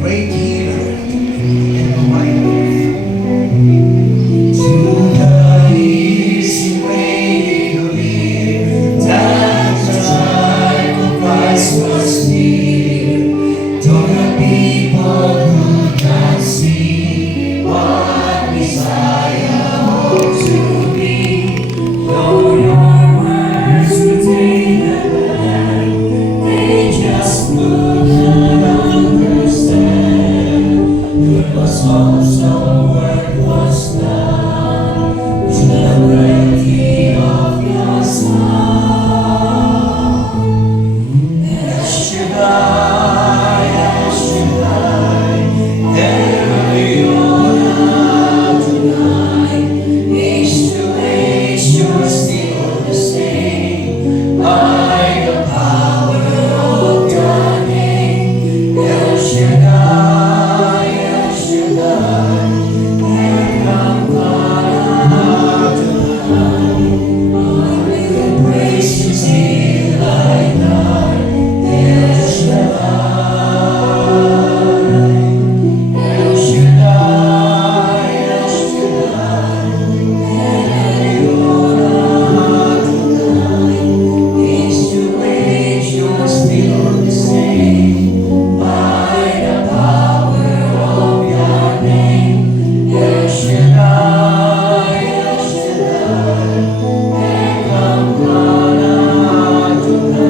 great healer and provider. To the easy way to live, that the time of Christ was near. To the people who can see what Messiah hopes to be. Though your words contain the land, they just would not understand. It was also work was done to the beauty of your Son. El Shaddai, El Shaddai, Elyon Adonai. Age to age, you're still the same. By the power of your name, El Shaddai, El Shaddai, Elyon Adonai. I will praise you till I die. El Shaddai, El Shaddai, El Shaddai, Elyon Adonai. Age to age, you're still the same. By the power of your name, El Shaddai, El Shaddai, Elyon Adonai.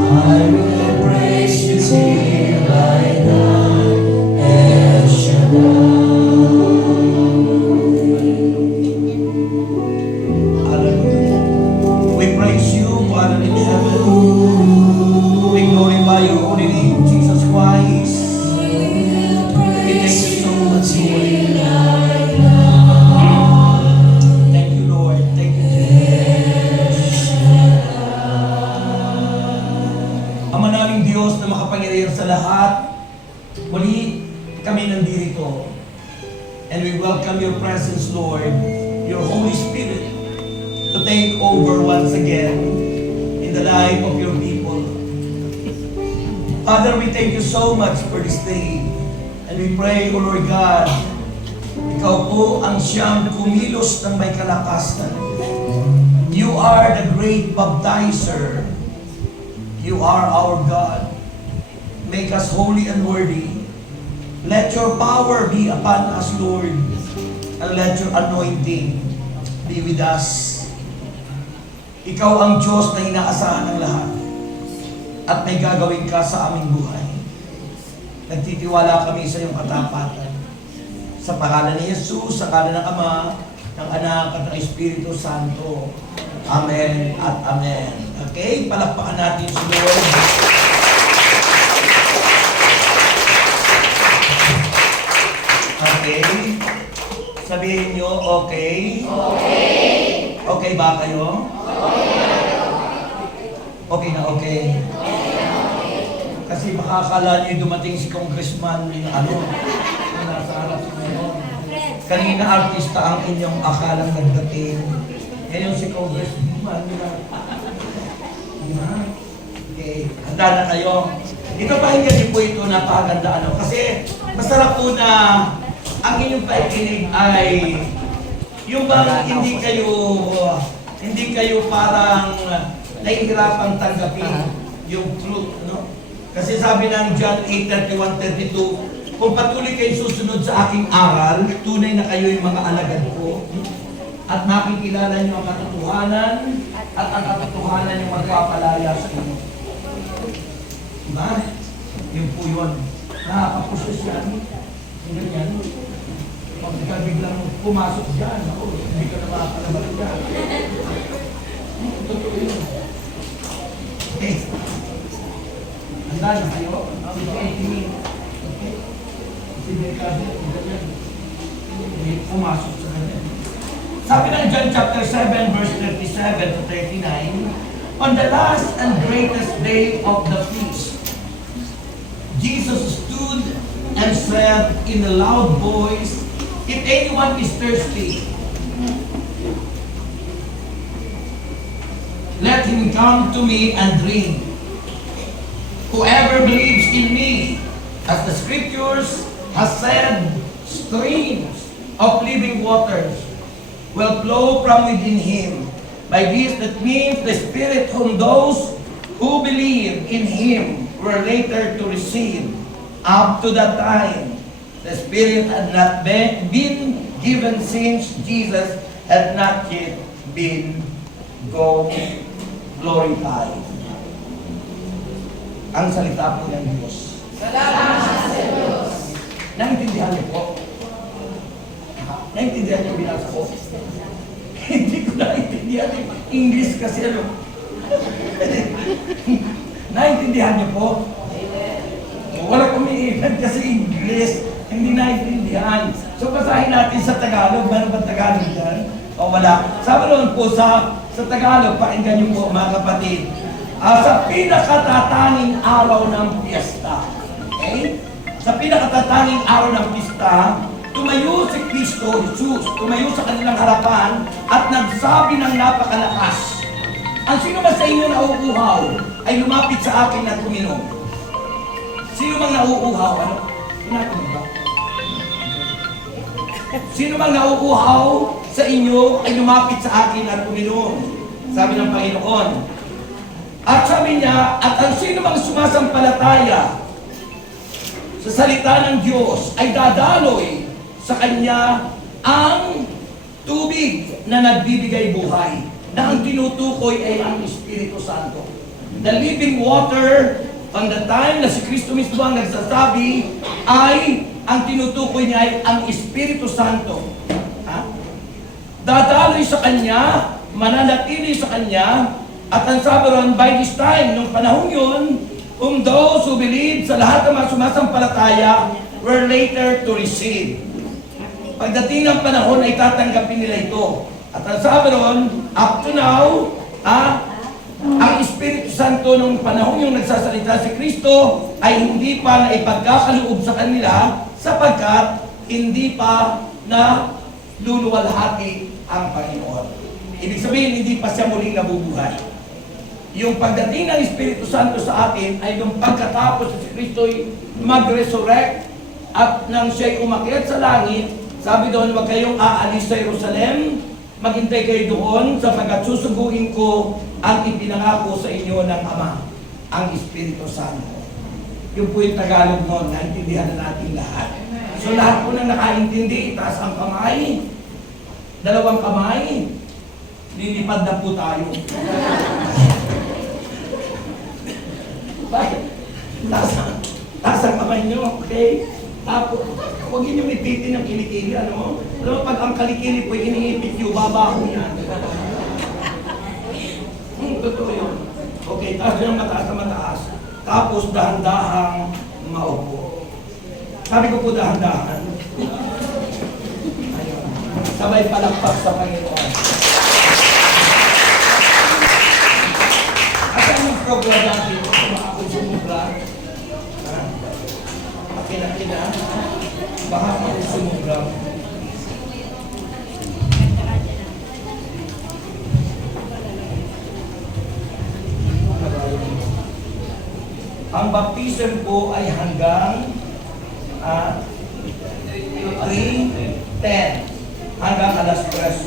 I will praise you till I die. El Shaddai. Hallelujah. We praise you, Father in heaven. We glorify your holy name, Jesus Christ. We thank you so much, Lord. Thank you, Lord. Thank you, Jesus. Ama naming Diyos na makapangyarihan sa lahat, muli kami nandito. And we welcome your presence, Lord, your Holy Spirit, to take over once again in the life of your people. Father, we thank you so much for this day. And we pray, O Lord God, ikaw po ang siyang kumilos ng may kalakasan. You are the great baptizer. You are our God. Make us holy and worthy. Let your power be upon us, Lord, and let your anointing be with us. Ikaw ang Diyos na inaasahan ng lahat at may gagawin ka sa aming buhay. Nagtitiwala kami sa iyong katapatan. Sa pangalan ni Jesus, sa pangalan ng Ama, ng Anak at ng Espiritu Santo. Amen at Amen. Okay, palakpakan natin si Lord. Okay. Sabihin nyo, okay? Okay. Okay ba kayo? Okay na okay. Kasi makakala nyo dumating si Congressman na nasa harap ngayon. Kanina artista ang inyong akalang nagdating. Ngayon si Congressman Okay, handa na kayo. Ito pakinggan niyo po ito, napakaganda kasi masarap po na ang inyong pakikinig ay yung bang hindi kayo parang nahihirapang tanggapin yung truth, no? Kasi sabi ng John 8:31-32, kung patuloy kayo susunod sa aking aral, tunay na kayo yung mga alagad ko, at makikilala niyo ang katotohanan, at ang katotohanan yung magpapalaya sa inyo. Diba? Yun po yun. Nakakapusos yan. Yung ganyan. Pag ka biglang pumasok dyan, ako, hindi ka na makakalabas dyan. Totoo yun. Okay. Handa na kayo? Okay, tingin. Okay. Sige ka, ganyan. Pumasok sa kanya. Sabi ng John chapter 7, verse 37-39, on the last and greatest day of the feast, Jesus stood and said in a loud voice, if anyone is thirsty, let him come to me and drink. Whoever believes in me, As the scriptures has said, streams of living waters will flow from within him. By this, that means the Spirit whom those who believe in him were later to receive. Up to that time, the Spirit had not been given since Jesus had not yet been glorified. Ang salita po ng Diyos. Salamat sa Diyos. Naintindihan niyo po? Naintindihan niyo binasa ko? Hindi ko naintindihan yung English kasi ano. Naintindihan niyo po? Wala kumiilan kasi English. Hindi naintindihan. So basahin natin sa Tagalog. Meron ba Tagalog dyan? O wala. Sabi naman po sa Tagalog, pakinggan niyo po mga kapatid. Sa pinakatatanging araw ng piyesta. Okay? Sa pinakatatanging araw ng piyesta, tumayo si Kristo, Jesus, tumayo sa kanilang harapan at nagsabi ng napakalakas. Ang sino man sa inyo na uuuhaw ay lumapit sa akin at uminom. Sino mang nauuhaw? Ano? Pinatunog ba? Sino mang nauuhaw sa inyo ay lumapit sa akin at uminom. Sabi ng Panginoon. At sabi niya, at ang sino mang sumasampalataya sa salita ng Diyos ay dadaloy sa Kanya ang tubig na nagbibigay buhay, na ang tinutukoy ay ang Espiritu Santo. The living water, on the time na si Kristo mismo ang nagsasabi, ay ang tinutukoy niya ay ang Espiritu Santo. Ha? Dadaloy sa Kanya, mananatili sa Kanya, at ang sabi ron, by this time, nung panahon yun, those who believe sa lahat ng mga sumasampalataya were later to receive. Pagdating ng panahon ay tatanggapin nila ito. At ang sabi ron, up to now, ang Espiritu Santo nung panahon yung nagsasalita si Kristo ay hindi pa na ipagkakaloob sa kanila sapagkat hindi pa na luluwalhati ang Panginoon. Ibig sabihin, hindi pa siya muling nabubuhay. Yung pagdating ng Espiritu Santo sa atin ay nung pagkatapos si Kristo'y mag-resurrect at nang siya'y umakyat sa langit, sabi doon, huwag kayong aalis sa Jerusalem, maghintay kayo doon sapagkat susuguin ko ang ipinangako sa inyo ng Ama, ang Espiritu Santo. Yung po yung Tagalog noon, naintindihan na natin lahat. So lahat po na nakaintindi, itaas ang kamay, dalawang kamay, lilipad na po tayo. Bakit? Taas ang kamay nyo, okay? Tapos, huwag niyo ipitin ang kilikili, ano? Alam mo, pag ang kalikili po iniipit nyo, babaho yan. Totoo yun. Okay, taas yung mataas na mataas. Tapos, dahan-dahang maupo. Sabi ko po dahan-dahan. Ayun. Sabay palakpak sa Panginoon. At anong program natin? Sumubra. Akin-akin na. Baka sumubra. Ang baptism po ay hanggang 3:10 hanggang alas 3:06.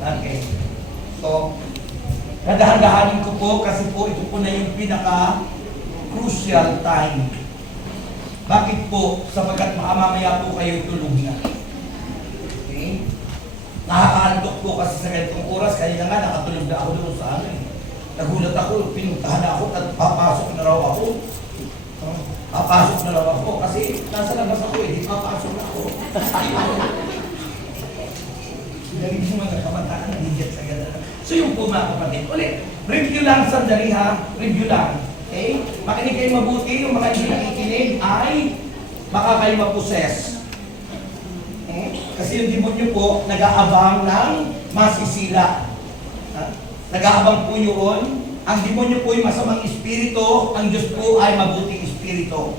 Okay. So, nadahan-dahanin ko po kasi po ito po na yung pinaka-crucial time. Bakit po? Sapagkat mamaya po kayo tulog na. Okay? Nakakaantok po kasi sa ganitong oras, kaya nga nakatulog na ako doon sa ano eh. Nagulat ako, pinuntahan ako at papasok na raw ako. Papasok na raw ako kasi nasa labas ako eh, di papasok na ako. Galing mo mga kabataan, nandiyan sa ganda. So yung po mga kapatid, ulit, review lang sandali ha, review lang. Okay? Makinig kayo mabuti, yung mga hindi nakikinig ay baka kayo maposes. Kasi yung demonyo po, nag-aabang ng masisila. Nag-aabang po yun. Ang demonyo po ay masamang espiritu, ang Diyos po ay mabuting espiritu.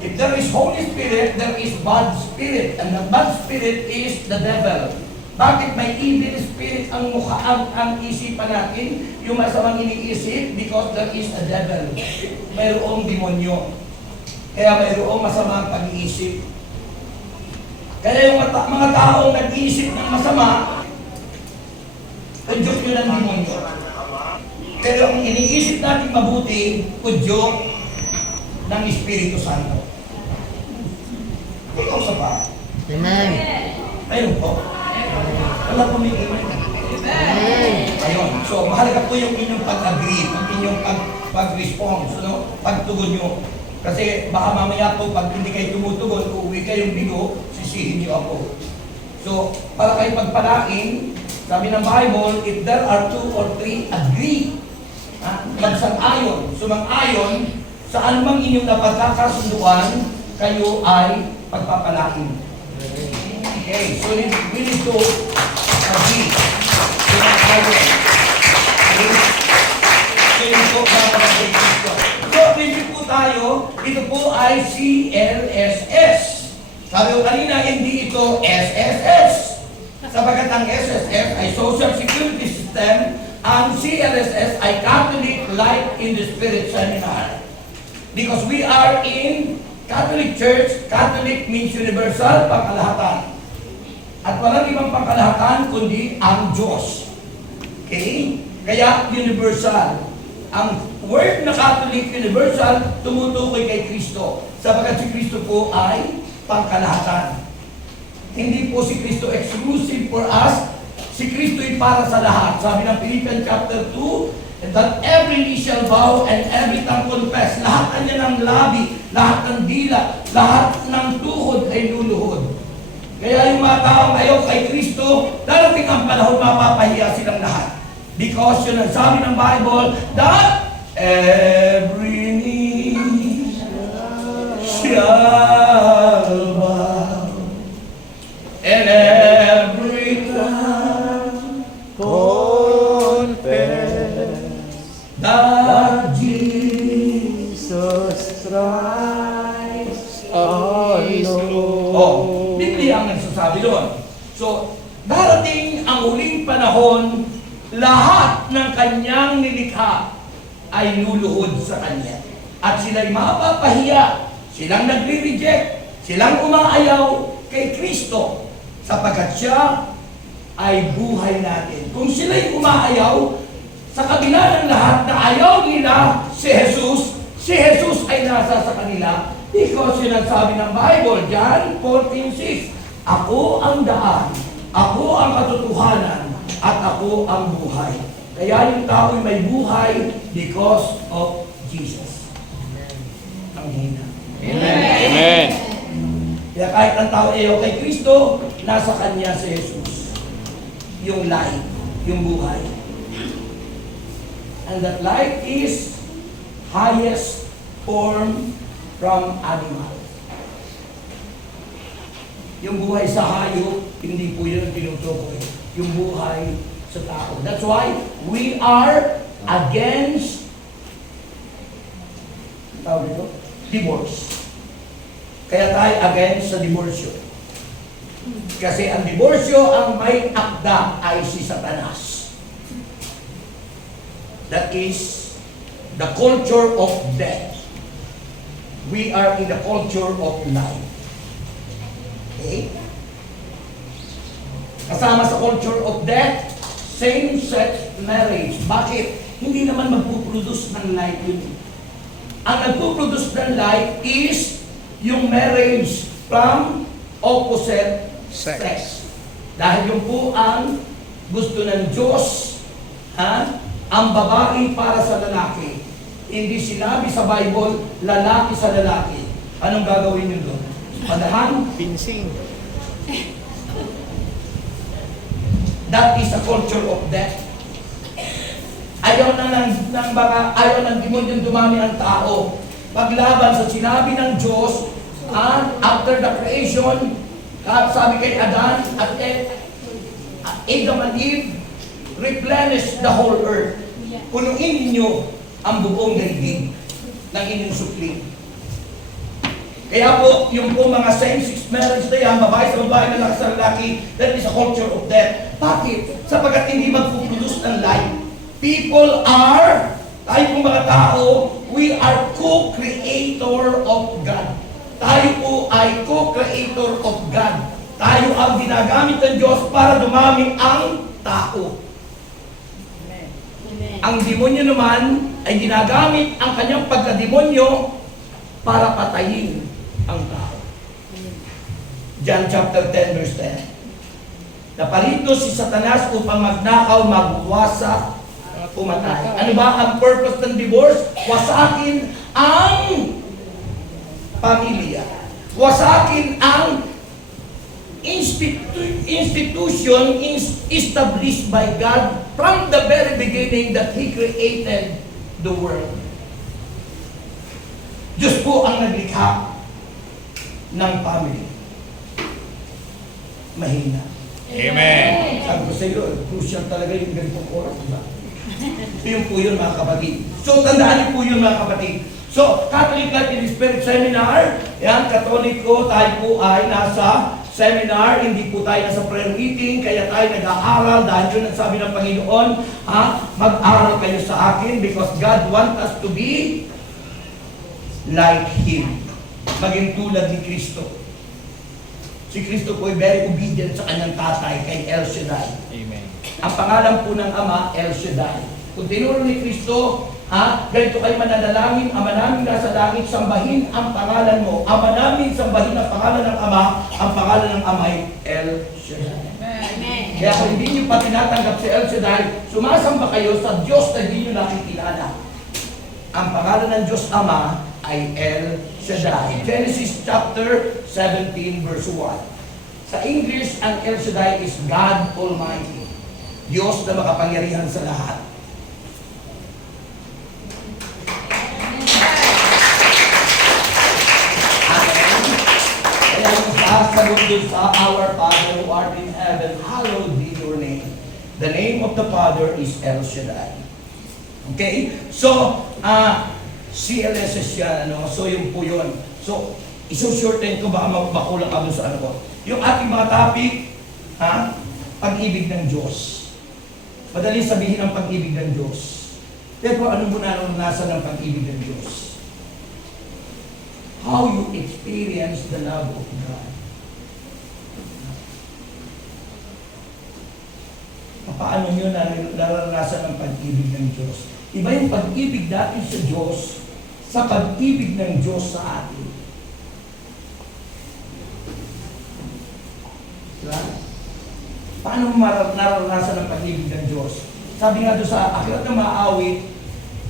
If there is Holy Spirit, there is bad spirit. And the bad spirit is the devil. Bakit may evil spirit ang mukha, ang isipan natin? Yung masamang iniisip, because there is a devil. Mayroong demonyo. Kaya mayroong masamang pag-iisip. Kaya yung mga taong nag-iisip ng masama, udyok nyo ng demonyo. Pero ang iniisip natin mabuti, udyok ng Espiritu Santo. Ikaw sa ba? Amen. Ayun po. Wala po may iman. Ayun. So, mahalaga po yung inyong pag-agree, yung inyong pag-response, no? Pagtugon nyo. Kasi baka mamaya po, pag hindi kayo tumutugon, uuwi kayong bigo, sisihin niyo ako. So, para kayo pagpalain, sabi ng Bible, if there are 2 or 3 agree, magsang-ayon, sumang-ayon, sa anumang inyong napagkakasunduan, kayo ay pagpapalain. Okay, so we need to agree. Sumang-ayon. Okay? So yun po, so, review po tayo, ito po ay CLSS. Sabi ko kanina, hindi ito SSS. Sabagat ang SSS ay Social Security System, ang CLSS ay Catholic Life in the Spirit Seminar. Because we are in Catholic Church, Catholic means universal, pangkalahatan. At walang ibang pangkalahatan kundi ang Diyos. Okay? Kaya universal. Ang word na Catholic universal tumutukoy kay Kristo. Sabagat si Kristo po ay pangkalahatan. Hindi po si Kristo exclusive for us. Si Kristo ay para sa lahat. Sabi ng Philippians chapter 2, that every knee shall bow and every tongue confess. Lahat na niya ng labi, lahat ng dila, lahat ng tuhod ay luluhod. Kaya yung mga taong ayaw kay Kristo, darating ang panahon mapapahiya silang lahat. Because yun ang sabi ng Bible, that every knee shall bow and every tongue Confess that Jesus Christ our Lord. Oh, Biblia ang nagsasabi doon. So, darating ang huling panahon, lahat ng kanyang nilikha ay luluhod sa kanya. At sila'y mapapahiya, silang nagre-reject, silang umaayaw kay Kristo, sapagkat siya ay buhay natin. Kung sila'y umaayaw, sa kabila ng lahat na ayaw nila si Jesus ay nasa sa kanila. Because yun ang sabi ng Bible, John 14:6, ako ang daan, ako ang katotohanan, at ako ang buhay. Kaya yung tao ay may buhay because of Jesus. Ang hina. Amen. Kaya kahit ang tao ay kay Kristo, nasa kanya si Jesus. Yung life, yung buhay. And that life is highest form from animal. Yung buhay sa hayop, hindi po yun tinutukoy. Yung buhay sa tao. That's why we are against divorce. Kaya tayo against sa diborsyo. Kasi ang diborsyo, ang may akda ay si Satanas. That is the culture of death. We are in the culture of life. Okay? Kasama sa culture of death, same-sex marriage. Bakit? Hindi naman magpuproduce ng life yun. Ang nagpuproduce ng life is yung marriage from opposite sex. Dahil yung po ang gusto ng Diyos, ang babae para sa lalaki. Hindi sinabi sa Bible, lalaki sa lalaki. Anong gagawin nyo doon? Padahan? Pinsing. That is a culture of death. Ayaw na ayaw ng demonyo dumami ang tao. Paglaban sa sinabi ng Diyos, after the creation, sabi kay Adan at Adam and Eve, replenish the whole earth. Punuin ninyo ang buong daigdig ng inyong supling. Kaya po, yung po mga same-sex marriage na yan, babae sa babae, lalaki sa lalaki, that is a culture of death. Bakit? Sapagkat hindi magpuproduce ng life. People are, tayo pong mga tao, we are co-creator of God. Tayo po ay co-creator of God. Tayo ang ginagamit ng Diyos para dumami ang tao. Ang demonyo naman ay ginagamit ang kanyang pagkademonyo para patayin ang tao. John chapter 10 verse 10. Naparito si Satanas upang magnakaw, magwasak, pumatay. Ano ba ang purpose ng divorce? Wasakin ang pamilya. Wasakin ang institution established by God from the very beginning that He created the world. Diyos po ang naglikha ng family. Mahina. Amen. Sabi ko sa iyo, crucial talaga yung ganitong oras, diba? Yun po yun, mga kapatid. So, tandaan niyo po yun, mga kapatid. So, Catholic Life in the Spirit Seminar, yan, Katoliko, tayo po ay nasa seminar, hindi po tayo nasa prayer meeting, kaya tayo nag-aaral dahil yun ang sabi ng Panginoon, mag-aral kayo sa akin because God wants us to be like Him. Maging tulad ni Kristo. Si Kristo po ay very obedient sa kanyang tatay, kay El Shaddai. Amen. Ang pangalan po ng Ama, El Shaddai. Kung tinuro ni Kristo, ganito kayo mananalangin, Ama namin nasa langit, sambahin ang pangalan mo. Ama namin, sambahin ang pangalan ng Ama, ang pangalan ng Ama ay El Shaddai. Amen. Kaya kung hindi nyo pa tinatanggap si El Shaddai, sumasamba kayo sa Diyos na hindi nyo nakikilala. Ang pangalan ng Diyos Ama ay El Shaddai. Genesis chapter 17 verse 1. Sa English, ang El Shaddai is God Almighty. Diyos na makapangyarihan sa lahat. Kaya yung sasagot dun sa Our Father who art in heaven, hallowed be your name. The name of the Father is El Shaddai. Okay? So, CLSS yan, ano? So, yun po yun. So, isushorten ko, baka makulang ka dun sa ano ko. Yung ating mga topic, pag-ibig ng Diyos. Madaling sabihin ang pag-ibig ng Diyos. Pero ano mo naranasan ng pag-ibig ng Diyos? How you experience the love of God. Paano nyo naranasan ang pag-ibig ng Diyos? Iba yung pag-ibig natin sa Diyos sa pag-ibig ng Diyos sa atin. Diba? Paano mo naranasan ang pag-ibig ng Diyos? Sabi nga doon sa aklat ng Maawit,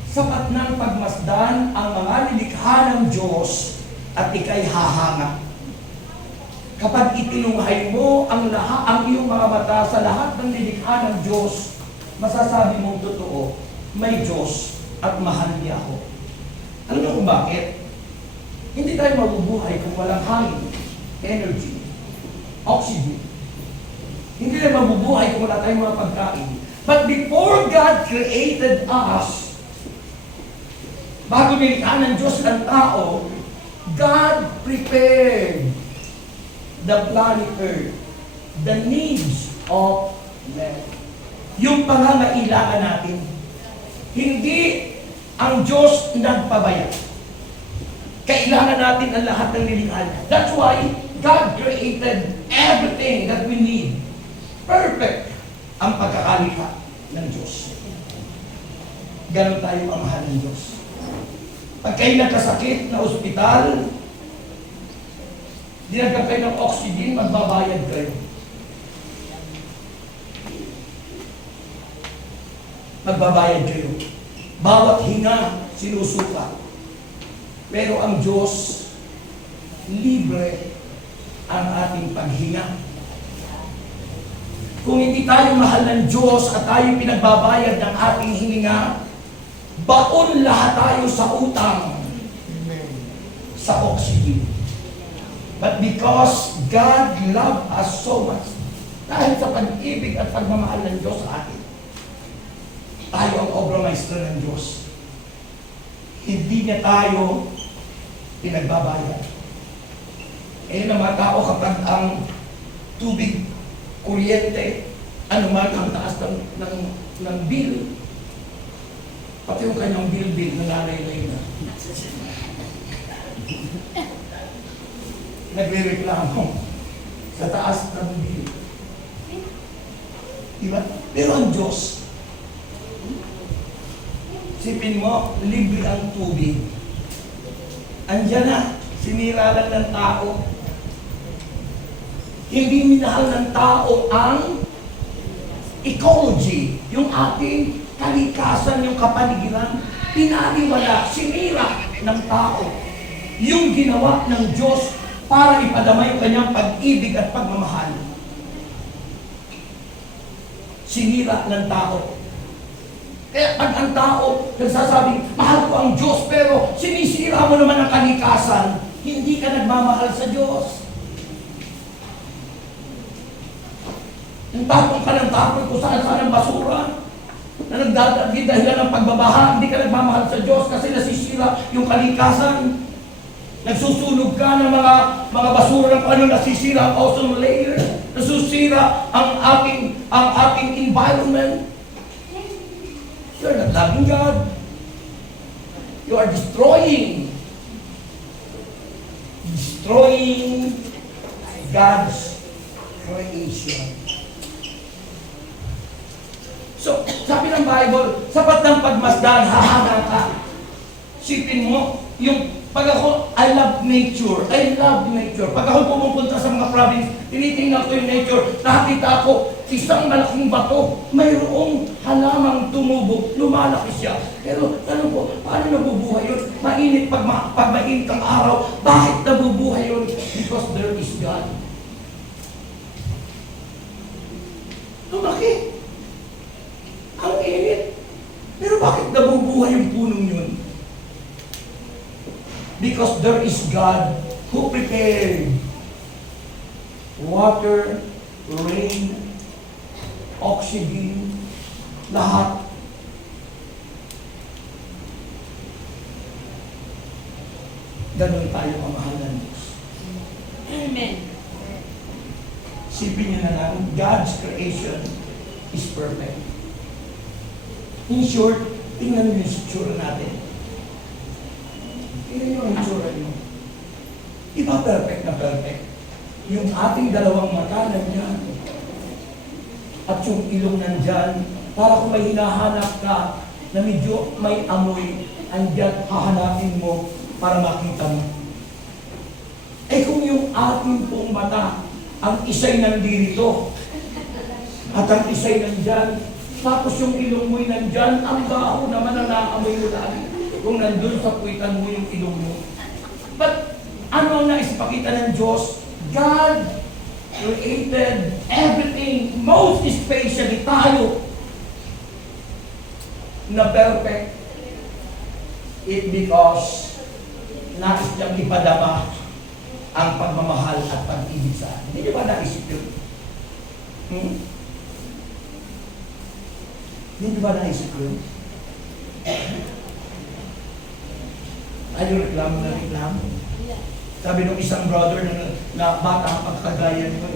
sapat ng pagmasdan ang mga nilikha ng Diyos at ikay hahanga. Kapag itinunghay mo ang iyong mga mata sa lahat ng nilikha ng Diyos, masasabi mong totoo, may Diyos at mahal niya ako. Alam niyo kung bakit? Hindi tayo mabubuhay kung walang hangin, energy, oxygen. Hindi tayo mabubuhay kung wala tayong mga pagkain. But before God created us, bago nilikha ng Diyos ang tao, God prepared the planet Earth, the needs of man. Yung pangangailangan natin. Hindi ang Diyos nagpabaya. Kailangan natin ang lahat ng nilikha. That's why God created everything that we need. Perfect ang pagkakalikha ng Diyos. Ganon tayo pamahal ng Diyos. Pag kayo nagkasakit na ospital, dinagdag kayo ng oxygen, magbabayad kayo. Magbabayad kayo. Bawat hinga, sinusuka. Pero ang Diyos, libre ang ating paghinga. Kung hindi tayo mahal ng Diyos at tayo pinagbabayad ng ating hininga, baon lahat tayo sa utang sa oxygen. But because God loved us so much, dahil sa pag-ibig at pagmamahal ng Diyos sa atin, tayo ang obra-maestro ng Diyos. Hindi niya tayo pinagbabayad. Eh na mga tao kapag ang tubig, kuryente, ano man ang taas ng bill, pati yung kanyang bill, nananaylay na. Nagre-reklamo sa taas ng bill. Diba? Pero ang Diyos, sipin mo, libre ang tubig. Andiyan na, sinira lang ng tao. Hindi minahal ng tao ang ecology, yung ating kalikasan, yung kapaligiran. Pinaliwala, sinira ng tao. Yung ginawa ng Diyos para ipadama yung kanyang pag-ibig at pagmamahal. Sinira ng tao. Kaya pag ang tao nagsasabing, mahal ko ang Diyos, pero sinisira mo naman ang kalikasan, hindi ka nagmamahal sa Diyos. Ang tapong ka ng tapon kung saan-saan ang basura, na nagdadagin dahilan ng pagbabaha, hindi ka nagmamahal sa Diyos kasi nasisira yung kalikasan. Nagsusunog ka ng mga basura ng kung ano, nasisira ang ozone layer, nasusira ang ating environment. You're not loving God. You are destroying God's creation. So, sabi ng Bible, sapat ng pagmasdan, hahanga ka. Sipin mo, yung pag ako, I love nature. Pag ako pumupunta sa mga province, tinitingnan ko yung nature, nakakita ako isang malaking bato, mayroong halamang tumubo, lumalaki siya. Pero tanong ko, paano nabubuhay yun? Mainit pag mainit ang araw, bakit nabubuhay yun? Because there is God. Lumaki. Ang init. Pero bakit nabubuhay yung punong yun? Because there is God who prepared water, rain, oxygen, lahat. Ganun tayo mamahal ng Diyos. Amen. Sipin niyo na lang, God's creation is perfect. In short, tingnan niyo yung itsura natin. Tingnan niyo ang itsura niyo. Iba perfect na perfect. Yung ating dalawang mata nandiyan. At yung ilong nandyan, para kung may hinahanap ka na medyo may amoy, andyan hahanapin mo para makita mo. Eh kung yung ating pong mata, ang isa'y nandito, at ang isa'y nandyan, tapos yung ilong mo'y nandyan, ang baho naman ang naamoy mo lagi. Kung nandun sa puwitan mo yung ilong mo. But ano ang naisipakita ng Diyos? God created everything, most especially tayo, na perfect. It because nais niyang ipadama ang pagmamahal at pag-ibig sa atin. Hindi niyo ba naisip yun? Hindi niyo ba naisip yun? Ayaw reklamo na reklamo. Sabi nung isang brother na bata ang pagkagayan ko,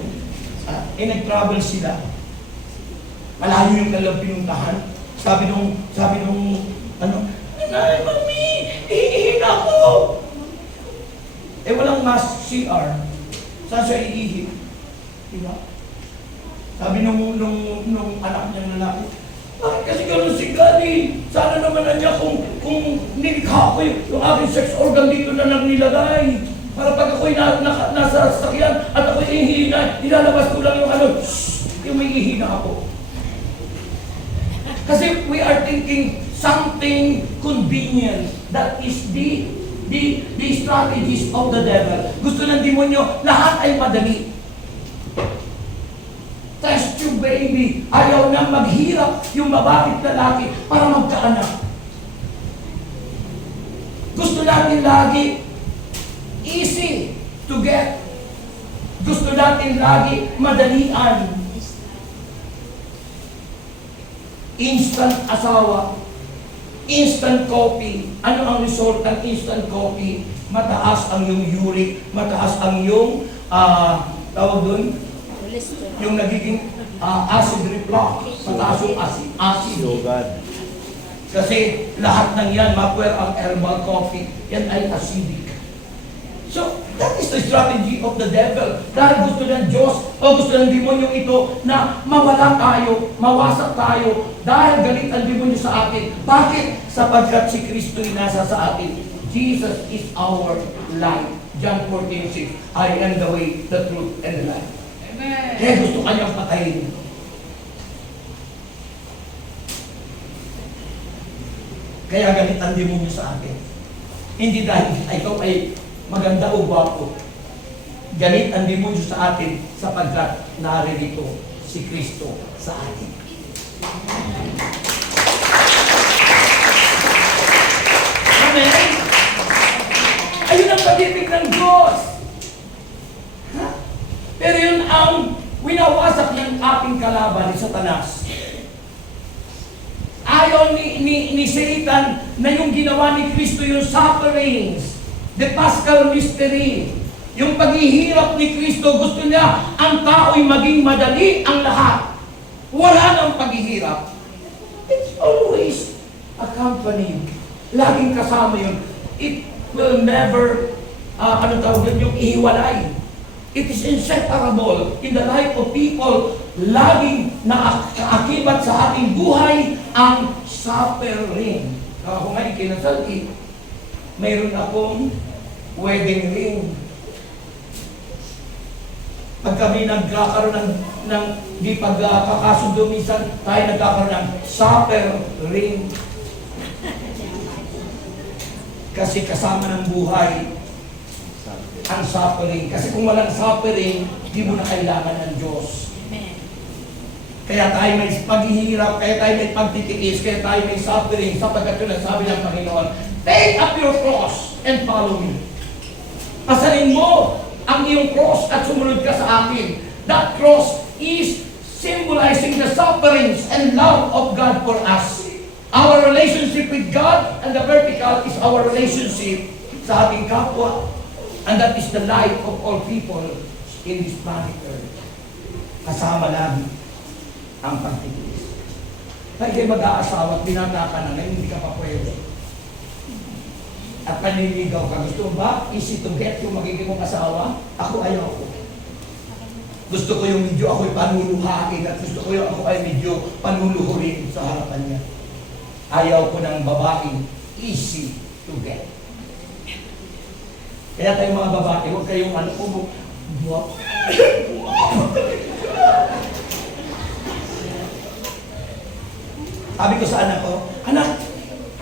nag-travel sila. Malayo yung kanilang pinuntahan. Sabi nung, Nanay, Mami, iihin ako! Eh, walang mass CR. Saan siya iihi? Diba? Sabi nung anak niyang lalaki, bakit kasi gano'n si Gani? Sana naman na niya kung nilikha ko yung aking sex organ dito na lang nilagay. Para pag ako'y nasa sasakyan at ako'y ihina, ilalabas ko lang yung yung may ihina ako. Kasi we are thinking something convenient. That is the strategies of the devil. Gusto ng demonyo, lahat ay madali. Test you baby. Ayaw nang maghirap yung babae at lalaki para magkaanak. Gusto natin lagi easy to get. Gusto natin lagi madalian. Instant asawa. Instant coffee. Ano ang result ng instant coffee? mataas ang iyong uric, mataas ang iyong, tawag doon, Cholesterol. yung nagiging acid reflux, mataas yung acid. Sugad. Kasi lahat ng yan, mapuwer ang herbal coffee, yan ay acidic. So, that is the strategy of the devil. Dahil gusto ng Diyos o gusto ng demonyong ito na mawala tayo, mawasak tayo, dahil galit ang demonyo sa atin. Bakit? Sapagkat si Kristo'y nasa sa atin. Jesus is our life. John 14:6, I am the way, the truth, and the life. Amen. Kaya gusto kanyang patayin. Kaya galit ang demonyo sa atin. Hindi dahil ikaw ay maganda o gwapo. Galit ang demonyo sa atin sapagkat naririto si Kristo sa atin. Amen? Ayun ang pag-ibig ng Diyos. Ha? Pero yun ang winawasak ng ating kalaban ni Satanas. Ayaw ni Satan na yung ginawa ni Kristo yung sufferings, the Paschal mystery, yung paghihirap ni Kristo, gusto niya ang tao'y maging madali ang lahat. Wala nang paghihirap. It's always accompanied. Laging kasama yun. It will never, yung ihiwalay. It is inseparable in the life of people. Laging nakaakibat sa ating buhay ang suffering. Ako nga ikinasal, mayroon akong wedding ring. Pag kami nagkakaroon ng di pagkakasundo, minsan tayo nagkakaroon ng suffering. Kasi kasama ng buhay ang suffering. Kasi kung walang suffering, di mo na kailangan ng Diyos. Amen. Kaya tayo may paghihirap, kaya tayo may pagtitiis, kaya tayo may suffering, sapagkat yun ang sabi ng Panginoon, take up your cross and follow me. Pasanin mo ang iyong cross at sumunod ka sa akin. That cross is symbolizing the sufferings and love of God for us. Our relationship with God and the vertical is our relationship sa ating kapwa. And that is the life of all people in this planet Earth. Kasama lang ang pagtitiis. Kaya kayo mag-aasawa at binata ka na ngayon, hindi ka pa pwede. At paniligaw ka. Gusto mo ba? Easy to get yung magiging mong asawa? Ako ayaw ko. Gusto ko yung medyo ako'y panuluhain at gusto ko yung ako ay medyo panuluhurin sa harapan niya. Ayaw ko ng babaeng easy to get. Kaya tayong mga babae, huwag kayong Sabi ko sa anak ko, anak,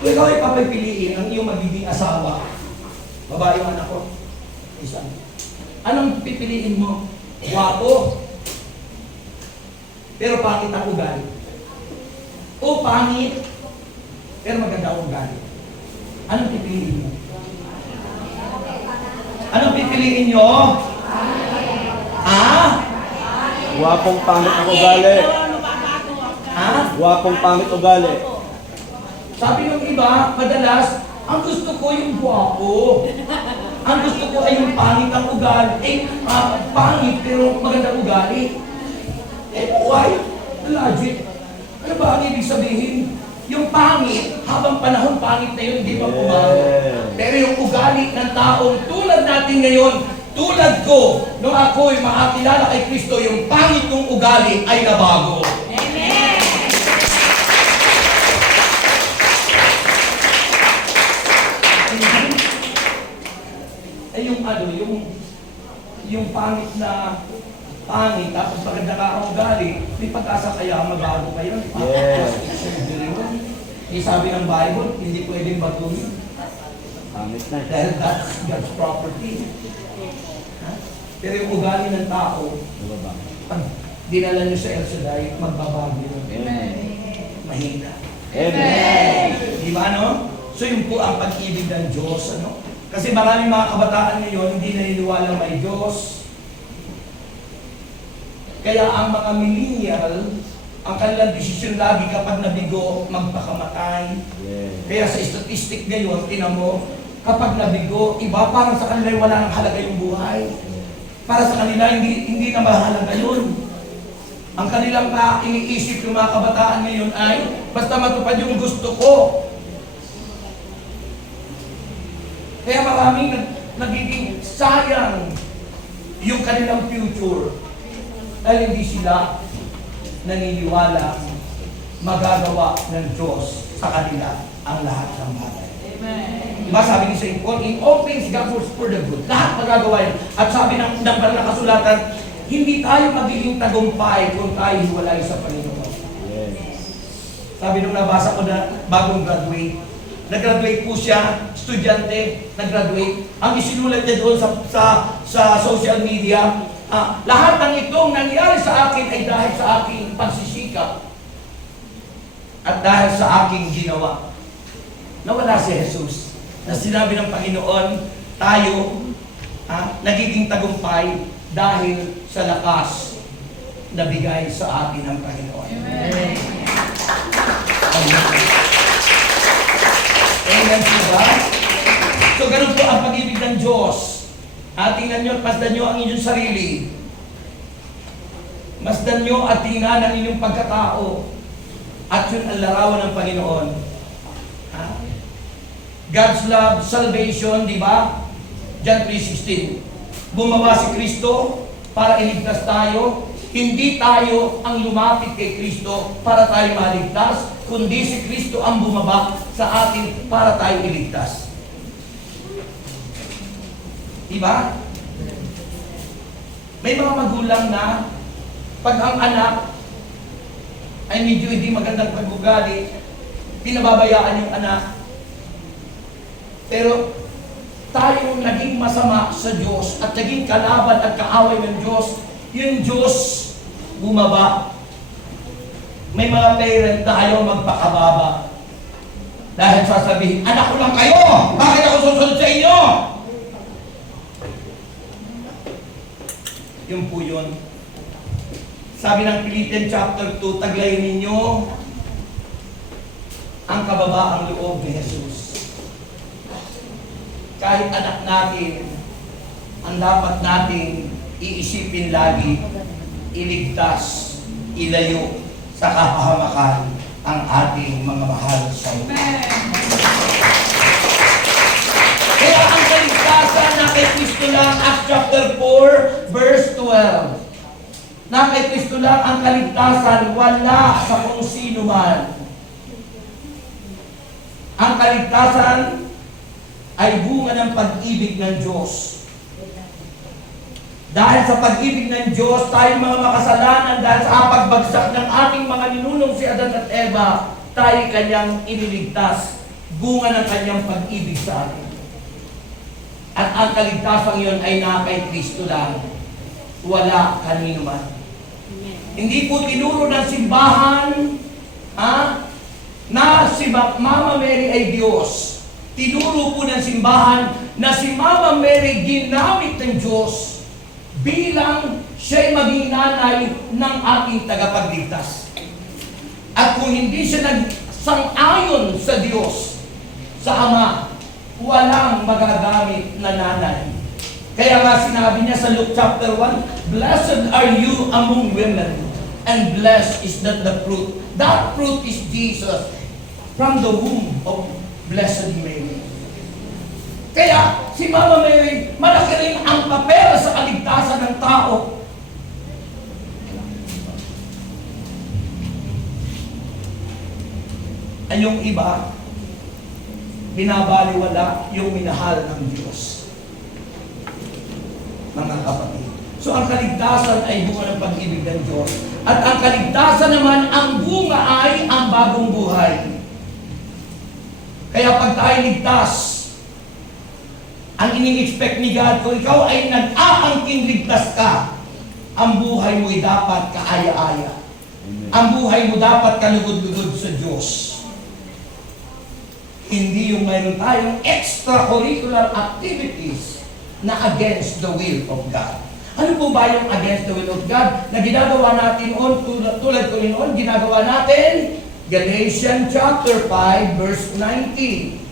kung ikaw ay papipiliin ang iyong magiging asawa, babae yung anak ko, isa. Anong pipiliin mo? Guwapo. Pero pangit ang ugali. O pangit, pero maganda ang ugali. Anong pipiliin mo? Anong pipiliin nyo? Ha? Guwapong pangit ang ugali. Ha? Guwapong pangit ugali. Sabi ng iba, madalas, ang gusto ko yung guwapo. Ang gusto ko ay yung pangit ang ugali. Pangit pero magandang ugali. Why? Logic. Ano ba ang ibig sabihin? Yung pangit, habang panahon pangit na yun, hindi pa pumago. Pero yung ugali ng taong tulad natin ngayon, tulad ko, nung ako'y makakilala kay Kristo, yung pangit kong ugali ay nabago. Amen. Ay yung pangit na pangit, tapos maganda ka ang ugali, may pag-asa kaya mabago kayo. Yes. Sabi ng Bible, hindi pwedeng batuhin. Pangit na siya. Dahil that's God's property. Ha? Pero yung ugali ng tao, Diba ba? pag dinala nyo sa El Shaddai, magbabago yun. Amen. Mahina. Amen. Di ba, no? So yun po ang pag-ibig ng Diyos, ano? Kasi maraming mga kabataan ngayon, hindi naniniwala may Diyos. Kaya ang mga millennial, ang kanilang desisyon lagi kapag nabigo, magpakamatay. Yes. Kaya sa statistic ngayon, tinan mo, kapag nabigo, iba parang sa kanila wala nang halaga yung buhay. Para sa kanila, hindi na mahalaga yun. Ang kanilang iniisip yung mga kabataan ngayon ay, basta matupad yung gusto ko. Kaya maraming nagiging sayang yung kanilang future. Dahil hindi sila naniniwala magagawa ng Diyos sa kanila ang lahat ng bagay. Diba sabi ni St. Paul, in all things God works for the good. Lahat magagawa yun. At sabi ng banal na kasulatan, hindi tayo magiging tagumpay kung tayo hiwalay sa Panginoon. Yes. Sabi nung nabasa ko na bagong graduate, nag-graduate po siya, estudyante, nag-graduate. Ang isinulat niya doon sa social media, lahat ng itong nangyari sa akin ay dahil sa aking pagsisikap at dahil sa aking ginawa. Nawala si Jesus. Na sinabi ng Panginoon, tayo nagiging tagumpay dahil sa lakas na bigay sa atin ng Panginoon. Amen. Amen po ba? So ganun po ang pag-ibig ng Diyos. Tingnan nyo at masdan nyo ang inyong sarili. Masdan nyo at tingnan ang inyong pagkatao. At yun ang larawan ng Panginoon. God's love, salvation, di ba? John 3:16. Bumaba si Kristo para iligtas tayo. Hindi tayo ang lumapit kay Kristo para tayo maligtas, kundi si Kristo ang bumaba sa atin para tayo iligtas. Diba? May mga magulang na pag ang anak ay medyo hindi magandang pag-ugali, pinababayaan yung anak. Pero tayo naging masama sa Diyos at naging kalaban at kaaway ng Diyos, yung Diyos bumaba. May mga parent na ayaw magpakababa. Dahil sasabihin, anak ko lang kayo! Bakit ako susunod sa inyo? Yun po yun. Sabi ng Philippians chapter 2, taglayin ninyo ang kababaang loob ni Jesus. Kahit anak natin, ang dapat nating iisipin lagi, iligtas, ilayo sa kapahamakan ang ating mga mahal sa iyo. Kaya ang kaligtasan na kay Kristo lang, Acts chapter 4, verse 12. Na kay Kristo lang ang kaligtasan, wala sa kung sino man. Ang kaligtasan ay bunga ng pag-ibig ng Diyos. Dahil sa pag-ibig ng Diyos, tayo mga makasalanan dahil sa pagbagsak ng ating mga ninunong si Adan at Eva, tayo kanyang iniligtas. Bunga ng kanyang pag-ibig sa atin. At ang kaligtasan iyon ay na kay Kristo lang. Wala kanino man. Hindi po tinuro ng simbahan na si Mama Mary ay Diyos. Tinuro po ng simbahan na si Mama Mary ginamit ng Diyos bilang siya'y maging nanay ng ating tagapagligtas. At kung hindi siya nagsang-ayon sa Diyos, sa Ama, walang magagamit na nanay. Kaya nga sinabi niya sa Luke chapter 1, blessed are you among women, and blessed is not the fruit. That fruit is Jesus from the womb of Blessed Mary. Kaya si Mama Mary, malaki rin ang papel sa kaligtasan ng tao. Ay yung iba, binabaliwala yung minahal ng Diyos. Mga kapatid. So ang kaligtasan ay bunga ng pag-ibig ng Diyos. At ang kaligtasan naman, ang bunga ay ang bagong buhay. Kaya pag tayo ligtas, ang ini-expect ni God, kung ikaw ay nag-aangking ligtas ka, ang buhay mo ay dapat kaaya-aya. Ang buhay mo dapat kalugod-lugod sa Diyos. Hindi yung mayroon tayong extracurricular activities na against the will of God. Ano po ba yung against the will of God na ginagawa natin tulad ko noon, ginagawa natin Galatians chapter 5 verse 19.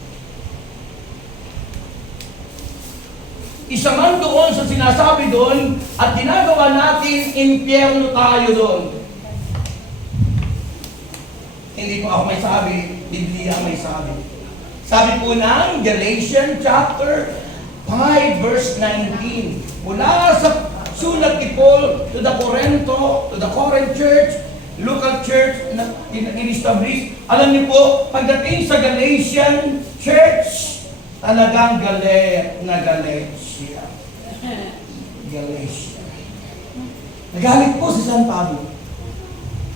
Isa man doon sa sinasabi doon at ginagawa natin, impyerno tayo doon. Hindi po ako may sabi, Biblia may sabi. Sabi po ng Galatians chapter 5 verse 19. Mula sa sulat ni Paul to the Corinth church, local church na in-establish. Alam niyo po, pagdating sa Galatian church, talagang Galatia. Nagalit po si San Pablo.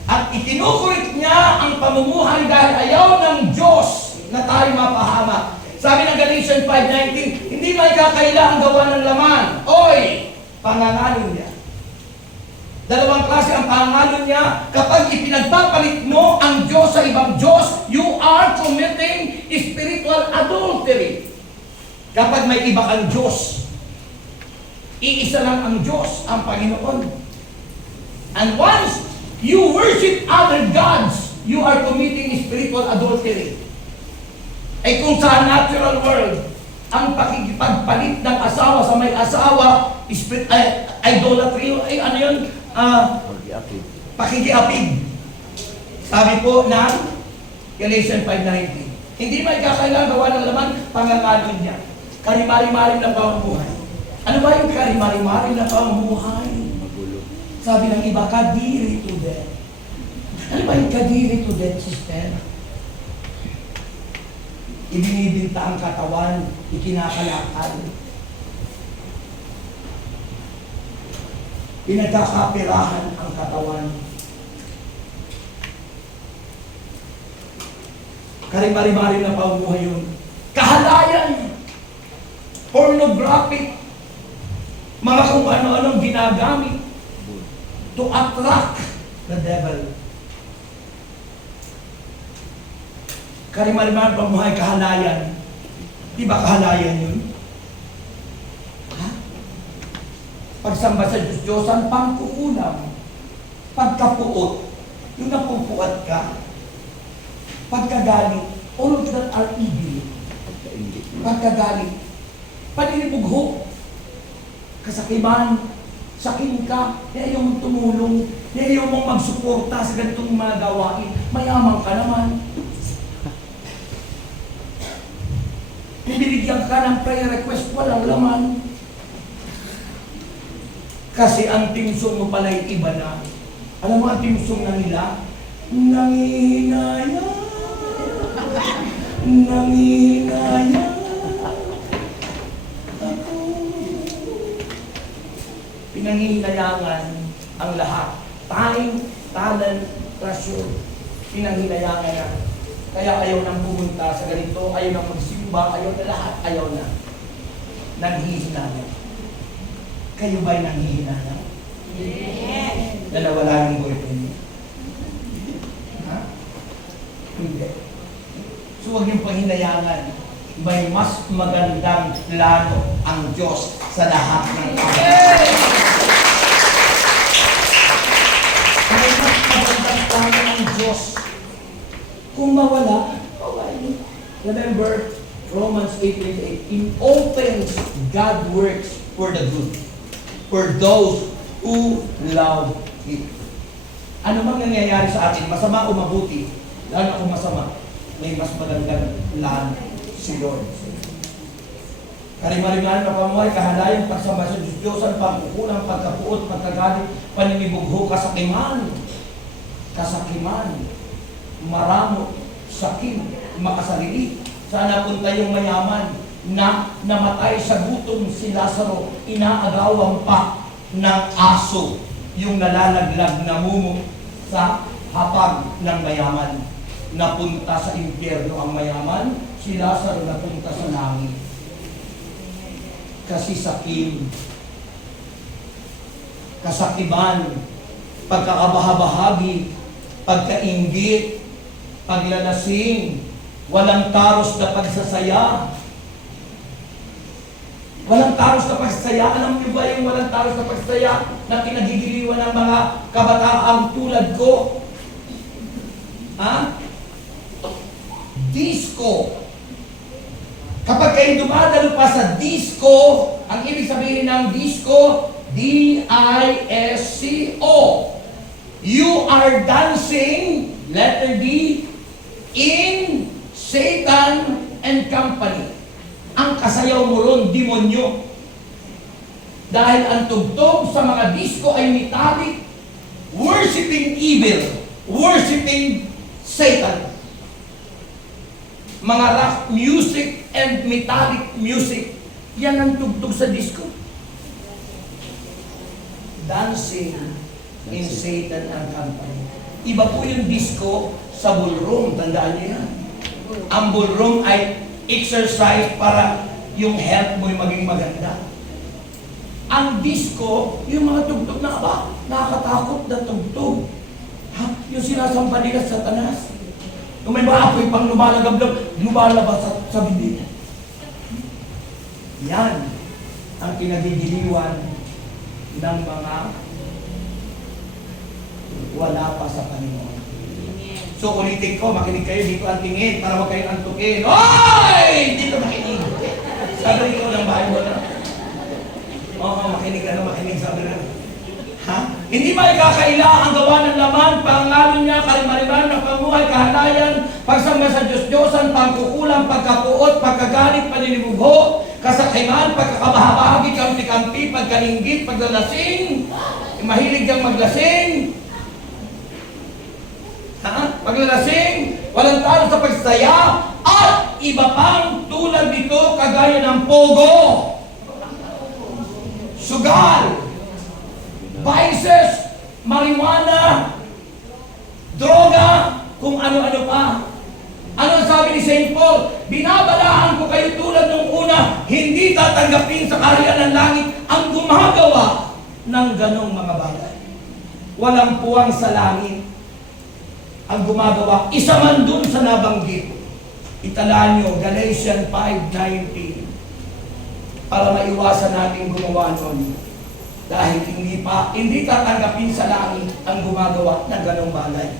At itinukulit niya ang pamumuhay dahil ayaw ng Diyos na tayo mapahamak. Sabi ng Galatians 5:19, hindi may kakaila ang gawa ng laman. Oy! Pangangalan niya. Dalawang klase ang pangangalan niya. Kapag ipinagpapalit mo ang Diyos sa ibang Diyos, you are committing spiritual adultery. Kapag may iba kang Diyos, iisa lang ang Diyos, ang Panginoon. And once you worship other gods, you are committing spiritual adultery. Ay kung sa natural world, ang pakikipagpalit ng asawa sa may asawa, idolatry, ay ano yun? Pakikiapig. Sabi po ng Galatians 5:19, hindi may kakailangan gawa ng laman, pangangalan niya. Karimari-mari na pamumuhay. Ano ba yung karimari-mari na pamumuhay? Sabi ng iba, kadiri to death. Ano ba yung kadiri to death, sister? Ibinibinta ang katawan, ikinakalakal. Pinagkakapirahan ang katawan. Karimari-mari na pamumuhay yun. Kahalayan, pornographic, mga kung ano-anong ginagamit to attract the devil. Karimari-mari na pamumuhay, kahalayan. Di ba kahalayan yun? Ha? Pagsamba sa Diyos-Diyosan, pangkukulam. Pagkapuot, yung napupuat ka. Pagkagalit, all of that are evil. Pagkagalit, paninibugho, kasakiman, sakin ka, di ayaw mong tumulong, di ayaw mong magsuporta sa ganitong mga gawain, mayaman ka naman. Binibigyan ka ng prayer request, walang laman. Kasi ang timsong mo pala'y iba na. Alam mo ang timsong na nila? Nanginaya. Nanginaya. Ako. Pinanghilayangan ang lahat. Time, talent, treasure. Pinanghinayangan na. Kaya ayaw nang pumunta sa ganito, ayaw nang magsimba, ayaw na lahat, ayaw na. Nanghihinayang. Kayo ba'y nanghihinayang? Yes. Na nawala yung boyfriend niyo? Ha? Hindi. So huwag niyong pahinayangan. May mas magandang plano ang Diyos sa lahat ng tao. May mas magandang plano ang Diyos. Kung mawala, mawala. Remember, Romans 8:28, in all things, God works for the good, for those who love Him. Ano mang nangyayari sa atin, masama o mabuti, lalo kung masama, may mas magandang plan si Lord. Karimari-mari na pamuhay, kahalayan, pagsama sa Diyos-Diyosan, pagkukulang, pagkapuot, pagkagalit, paninibugho, kasakiman, maramo, sakim, makasarili. Saan napunta yung mayaman na namatay sa gutom si Lazaro, inaagawan pa ng aso yung nalalaglag na mumo sa hapag ng mayaman. Napunta sa impyerno ang mayaman, si Lazaro napunta sa langit. Kasi sakim, kasakiman, pagkakabahabahagi, pagkainggit, paglalasing, walang taros na pagsasaya. Walang taros na pagsasaya. Alam niyo ba yung walang taros na pagsasaya na kinagigiliwan ng mga kabataang tulad ko? Ha? Disco. Kapag kayo dumadalo pa sa disco, Ang ibig sabihin ng disco, D-I-S-C-O. You are dancing, letter D, in Satan and company. Ang kasayaw mo ron, demonyo. Dahil ang tugtog sa mga disco ay metallic, worshiping evil, worshiping Satan. Mga rock music and metallic music, yan ang tugtog sa disco. Dancing in Satan and company. Iba po yung disco sa ballroom, tandaan niyo yan. Ang ballroom ay exercise para yung health mo'y maging maganda. Ang disco, yung mga tugtog na aba, nakakatakot na tugtog. Ha? Yung sinasamba nila sa Satanas. Yung may mga apoy pang lumalabas sa bibig. Yan ang kinagigiliwan ng mga wala pa sa Panginoon. So ulitin ko, makinig kayo dito ang tingin para huwag kayong antukin. Oy! Dito makinig. Sabi ko ng Bible na. Oo, makinig sabi na. Ha? Hindi ba ikakaila ang gawa ng laman, pangalan niya, kalimaliman ng pamuhay, kahalayan, pagsamba sa Diyos-Diyosan, pagkukulang, pagkapuot, pagkagalit, paninibugho, kasakiman, pagkakabahagi, kampi-kampi, pagkalinggit, paglalasing, mahilig kang maglasing, paglalasing, walang talo sa pagsaya, at iba pang tulad nito kagaya ng pogo, sugal, vices, marijuana, droga, kung ano-ano pa. Ano ang sabi ni St. Paul? Binabalaan ko kayo tulad nung una, hindi tatanggapin sa kaharian ng langit ang gumagawa ng ganong mga bagay. Walang puwang sa langit ang gumagawa. Isa man dun sa nabanggit. Itala nyo, Galatians 5:19, para maiwasan natin gumawa nun. Dahil hindi tatanggapin sa langit ang gumagawa ng ganong bagay.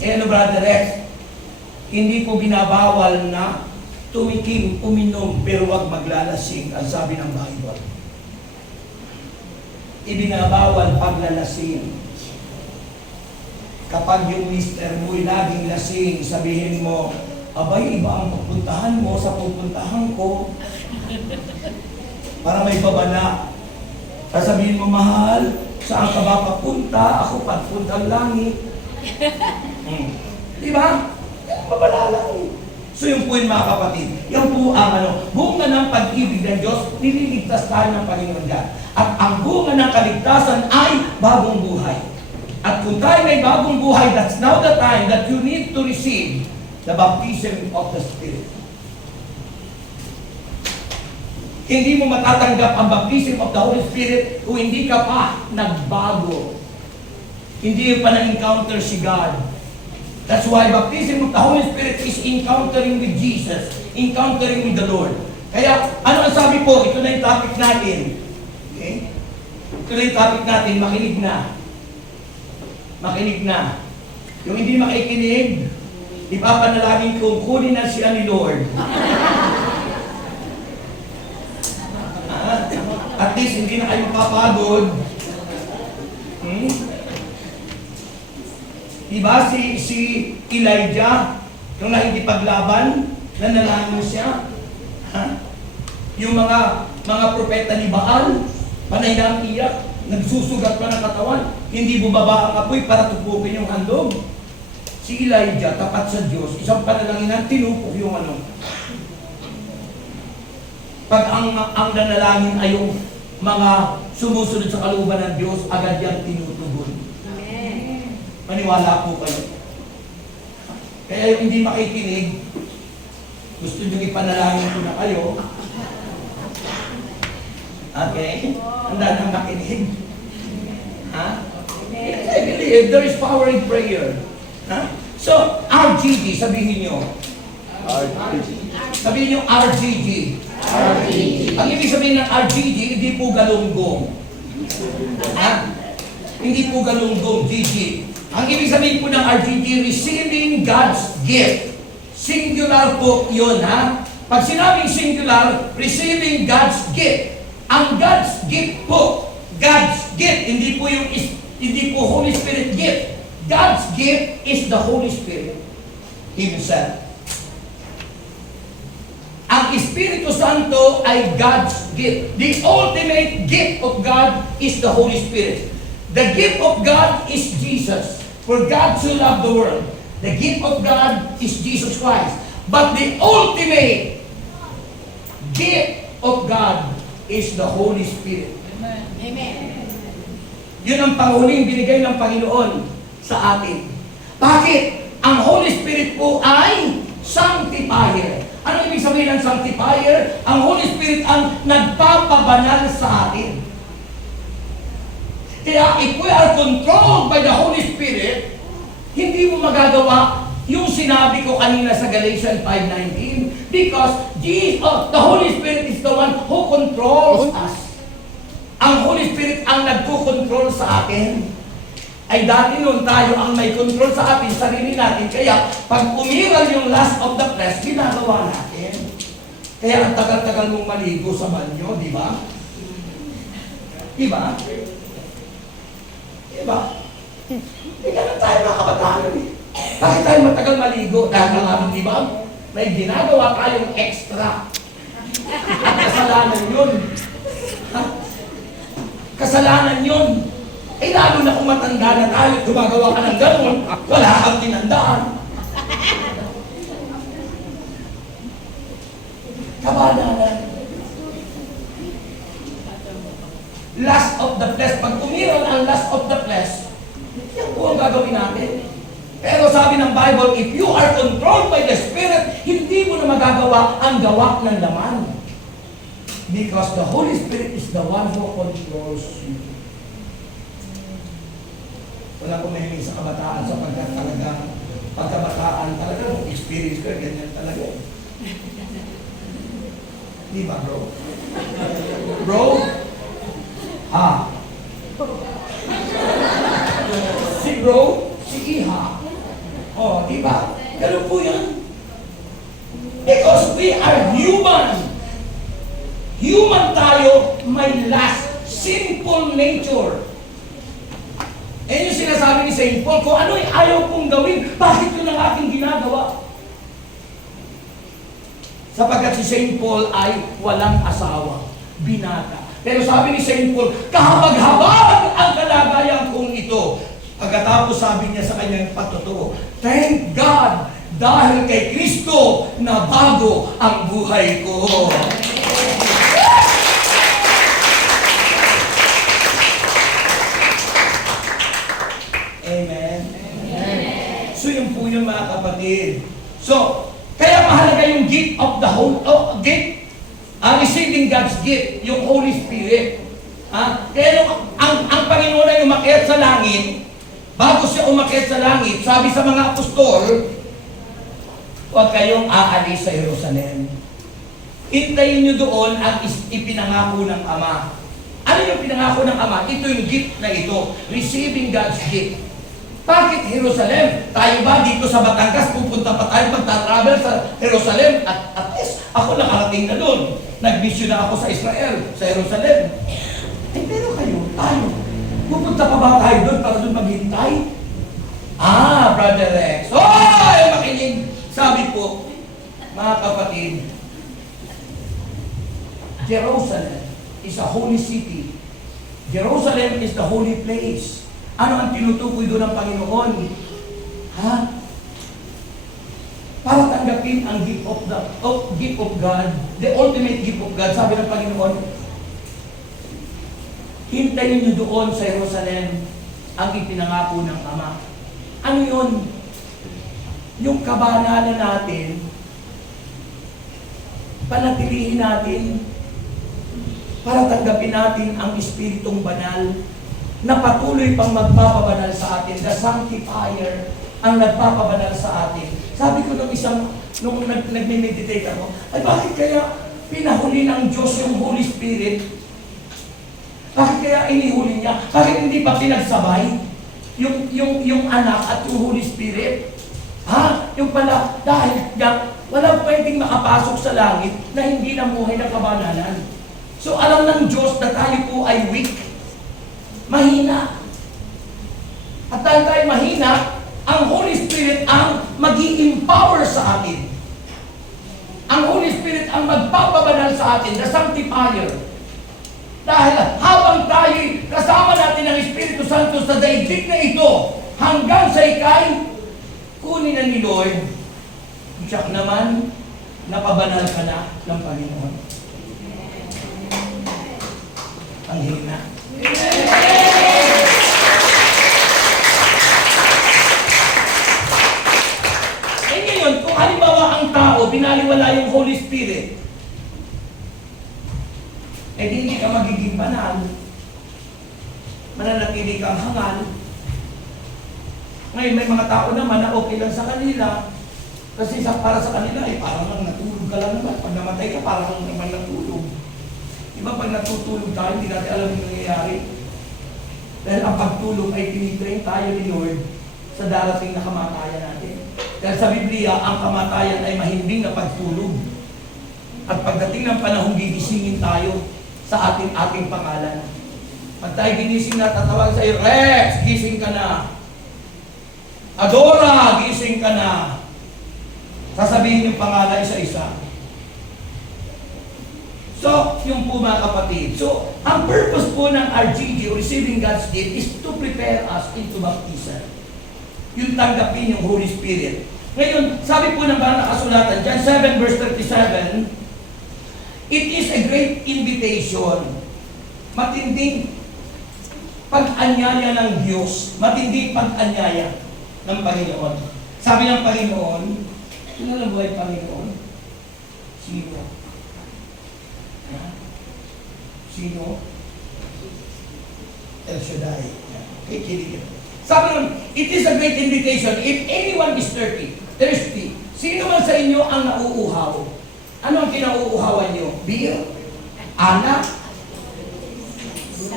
Eh ano, Brother Rex? Hindi po binabawal na tumikim, uminom, pero wag maglalasing, ang sabi ng Bible. Ibinabawal paglalasing. Kapag yung mister mo'y laging lasing, sabihin mo, abay, iba ang pupuntahan mo sa pupuntahan ko. Para may babala. Sasabihin mo, mahal, saan ka ba papunta? Ako papuntang langit. Di ba? Babala lang. So yung po yun, mga kapatid, yan po ang bunga ng pag-ibig ng Diyos, nililigtas tayo ng Panginoon God. At ang bunga ng kaligtasan ay bagong buhay. At kung tayo may bagong buhay, that's now the time that you need to receive the baptism of the Spirit. Hindi mo matatanggap ang baptism of the Holy Spirit kung hindi ka pa nagbago. Hindi pa na-encounter si God. That's why baptism of the Holy Spirit is encountering with Jesus, encountering with the Lord. Kaya, ano ang sabi po? Ito na yung topic natin. Okay? Ito na yung topic natin, makinig na. Makinig na. Yung hindi makikinig, ipapanalangin kong kunin na siya ni Lord. At least hindi na kayo papagod. Diba si Elijah, yung nakikipaglaban, nanalangin siya. Yung mga propeta ni Baal, panay na ang iyak, nagsusugat pa ng katawan, hindi bumaba ang apoy para tupukin yung handog. Si Elijah, tapat sa Diyos, isang panalangin, tinupok yung Pag ang nanalangin ay yung mga sumusunod sa kalooban ng Diyos, agad yang tinutugon. Amen. Maniwala po kayo. Kaya yung hindi makikinig, gusto nyo ipanalangin ko na kayo. Okay? Handa nang makinig. Ha? I believe there is power in prayer. Ha? So, RGG, sabihin nyo. Sabihin nyo RGG. Ang ibig sabihin ng RGG, hindi po galunggong. Ha? Hindi po galunggong, GG. Ang ibig sabihin po ng RGG, receiving God's gift. Singular po yun, ha? Pag sinabing singular, receiving God's gift. Ang God's gift po, God's gift, hindi po Holy Spirit gift. God's gift is the Holy Spirit Himself. Ang Espiritu Santo ay God's gift. The ultimate gift of God is the Holy Spirit. The gift of God is Jesus. For God so loved the world. The gift of God is Jesus Christ. But the ultimate gift of God is the Holy Spirit. Amen. Yun ang panghuling binigay ng Panginoon sa atin. Bakit? Ang Holy Spirit po ay sanctifier. Ano ibig sabihin ng sanctifier? Ang Holy Spirit ang nagpapabanal sa atin. Kaya if we are controlled by the Holy Spirit, hindi mo magagawa yung sinabi ko kanina sa Galatians 5:19 because the Holy Spirit is the one who controls us. Ang Holy Spirit ang nagko-control sa atin. Ay dati noon tayo ang may control sa atin, sarili natin. Kaya pag umiral yung lust of the flesh, ginagawa natin. Kaya ang tagal-tagal mong maligo sa banyo, di ba? Di ba? Diba? Hindi ganun tayo mga kabataan eh. Bakit tayo matagal maligo? Dahil ng aming diba? May ginagawa tayong extra. At kasalanan yun. Ha? Kasalanan yun. Eh lalo na kung matanda na tayo, gumagawa ka ng ganun, wala kang tinandaan. Kabananan. Lust of the flesh. Pag umiral ang lust of the flesh, yan po ang gagawin natin. Pero sabi ng Bible, if you are controlled by the Spirit, hindi mo na magagawa ang gawa ng laman. Because the Holy Spirit is the one who controls you. Wala ko mahilig sa kabataan sapagkat talagang pagkabataan talagang experience ko, ganyan talaga. Di ba, bro? Bro? Si bro, si iha. Oh, di ba? Ganun po yan. Because we are human. Human tayo, may lust, sinful nature. Eh yung sinasabi ni Saint Paul, kung ano ay ayaw kong gawin, bakit yun ang aking ginagawa? Sapagkat si Saint Paul ay walang asawa, binata. Pero sabi ni Saint Paul, kahabag-habag ang kalagayan kong ito. Pagkatapos sabi niya sa kanyang pagtotoo, thank God dahil kay Kristo na bago ang buhay ko. Amen. Amen. So yun po yung mga kapatid. So, kaya mahalaga yung gift of the gift. Receiving God's gift, yung Holy Spirit. Kaya ang Panginoon ay umakyat sa langit, bago siya umakyat sa langit, sabi sa mga apostol, huwag kayong aalis sa Jerusalem. Hintayin nyo doon ang ipinangako ng Ama. Ano yung pinangako ng Ama? Ito yung gift na ito, receiving God's gift. Bakit Jerusalem? Tayo ba dito sa Batangas, pupunta pa tayo magta-travel sa Jerusalem? At least, ako nakarating na doon. Nag-mission na ako sa Israel, sa Jerusalem. Eh, pero kayo, tayo, pupunta pa ba tayo doon para doon maghintay? Brother Rex. Makinig. Sabi po, mga kapatid, Jerusalem is a holy city. Jerusalem is the holy place. Ano ang tinutukoy doon ng Panginoon? Para tanggapin ang gift of God, the ultimate gift of God, sabi ng Panginoon, hintayin niyo doon sa Jerusalem ang ipinangako ng Ama. Ano yun? Yung kabanalan natin, panatilihin natin, para tanggapin natin ang Espiritong Banal, na patuloy pang magpapabanal sa atin, the sanctifier ang nagpapabanal sa atin. Sabi ko nung nagme-meditate ako, ay bakit kaya pinahuli ng Diyos yung Holy Spirit? Bakit kaya inihuli niya? Bakit hindi pa pinagsabay yung anak at yung Holy Spirit? Yung pala, dahil walang pwedeng makapasok sa langit na hindi namuhay ng kabanalan. So alam ng Diyos na tayo po ay weak, mahina. At dahil tayo mahina, ang Holy Spirit ang mag-i-empower sa atin. Ang Holy Spirit ang magpapabanal sa atin, the sanctifier. Dahil habang tayo kasama natin ang Espiritu Santo sa daigdig na ito, hanggang sa ikay, kunin na ni Lord, siya naman, napabanal ka na ng Panginoon. Ang hina. Eh ngayon, kung halimbawa ang tao, binaliwala yung Holy Spirit, eh di hindi ka magiging banal. Mananatili kang hangal. Ngayon, may mga tao naman na okay lang sa kanila. Kasi para sa kanila, parang lang natulog ka lang naman. Pag namatay ka, parang lang naman natulog. Diba pag natutulog tayo, hindi natin alam yung nangyayari. Dahil ang pagtulog ay tinitrain tayo ni Lord sa darating na kamatayan natin. Dahil sa Biblia, ang kamatayan ay mahimbing na pagtulog. At pagdating ng panahon, gigisingin tayo sa ating pangalan. Pag tayo ginising na, tatawag sa iyo, Rex, gising ka na. Adora, gising ka na. Sasabihin yung pangalan isa-isa. So, yung po mga kapatid. So, ang purpose po ng RGG, Receiving God's Gift, is to prepare us into baptism. Yung tanggapin yung Holy Spirit. Ngayon, sabi po ng banal na kasulatan, John 7 verse 37, it is a great invitation. Matinding pag-anyaya ng Diyos. Matinding pag-anyaya ng Panginoon. Sabi ng Panginoon, sino na buhay Panginoon? Sino? Sino? El Shaddai. Okay, kidding. Sabi nun, it is a great invitation. If anyone is thirsty, sino man sa inyo ang nauuhaw? Ano ang kinauuhawan nyo? Beer? Anak?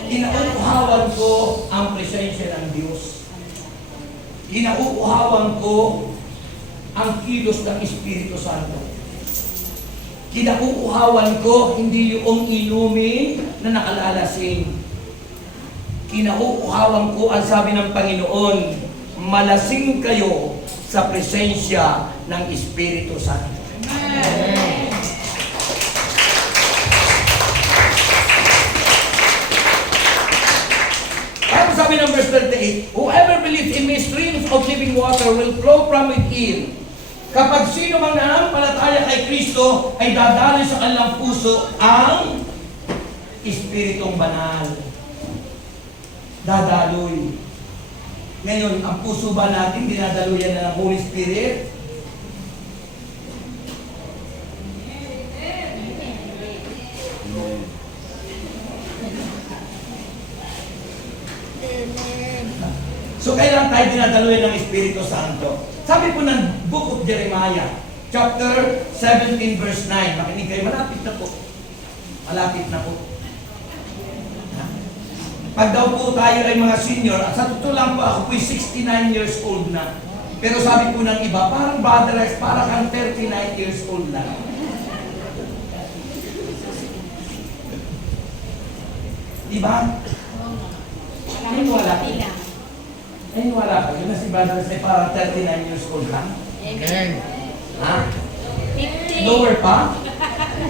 Kinauuhawan ko ang presensya ng Diyos. Kinauuhawan ko ang kilos ng Espiritu Santo. Kinauuhawan ko hindi yung inumin na nakalalasing. Kinauuhawan ko ang sabi ng Panginoon, malasing kayo sa presensya ng Espiritu Santo. Amen. Ano sabi ng verse 38? Whoever believes in me, streams of living water will flow from within. Kapag sino mang nanampalataya kay Kristo, ay dadaloy sa kanilang puso ang Espiritong Banal. Dadaloy. Ngayon, ang puso ba natin dinadaluyan na ng Holy Spirit? So, kailan tayo dinadaluyan ng Espiritu Santo? Sabi po ng Book of Jeremiah, chapter 17, verse 9. Makinig kayo, malapit na po. Malapit na po. Pag daw po tayo ay mga senior, at sa totoo lang po, ako po'y 69 years old na. Pero sabi po ng iba, parang Brother Rex, parang kang 39 years old na. Diba? Ayun wala. Ayun wala pa. Yun na si Brother Rex ay parang 39 years old lang. Amen. Ha? Lower pa?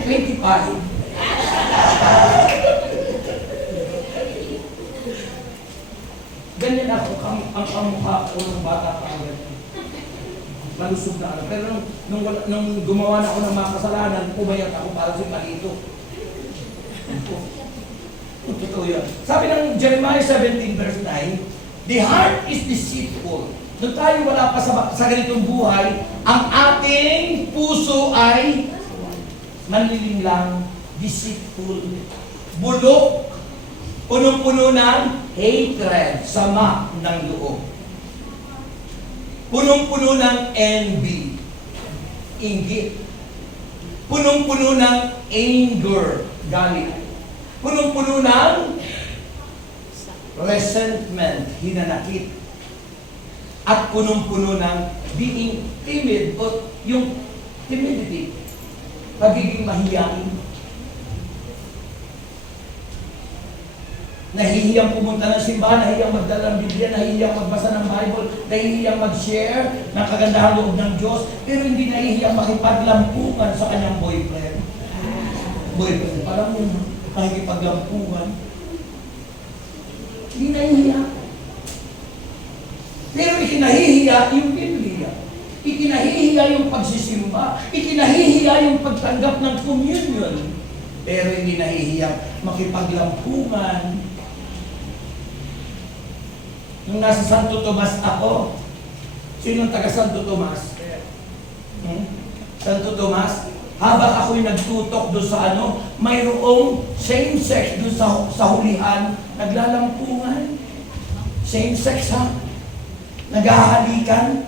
25. Ganyan ako, ang kamukha ko ng bata pa ako. Malusog na ano. Pero nung gumawa na ako ng mga kasalanan, pumayat ako para sa palito. Totoo yun. Sabi ng Jeremiah 17 verse 9, the heart is deceitful. Nung tayo wala pa sa ganitong buhay, ang ating puso ay manlilinglang, deceitful, bulok, punong-puno ng hatred, sama ng loob. Punong-puno ng envy, inggit. Punong-puno ng anger, galit. Punong-puno ng resentment, hinanakit. At punong-puno ng being timid o yung timidity, pagiging mahiyain. Nahihiyang pumunta ng simbahan, nahihiyang magdala ng Biblia, nahihiyang magbasa ng Bible, nahihiyang mag-share ng kagandahang loob ng Diyos, pero hindi nahihiyang makipaglampungan sa kanyang boyfriend. Boyfriend, parang yun, makikipaglampungan. Hindi nahihiya. Pero ikinahihiya yung Biblia. Ikinahihiya yung pagsisimba. Ikinahihiya yung pagtanggap ng communion. Pero hindi nahihiya makipaglampungan. Nung nasa Santo Tomas ako, sinong taga Santo Tomas? Santo Tomas, habang ako'y nagtutok doon sa mayroong same-sex doon sa hulihan, naglalampungan. Same-sex ha? Naghahalikan.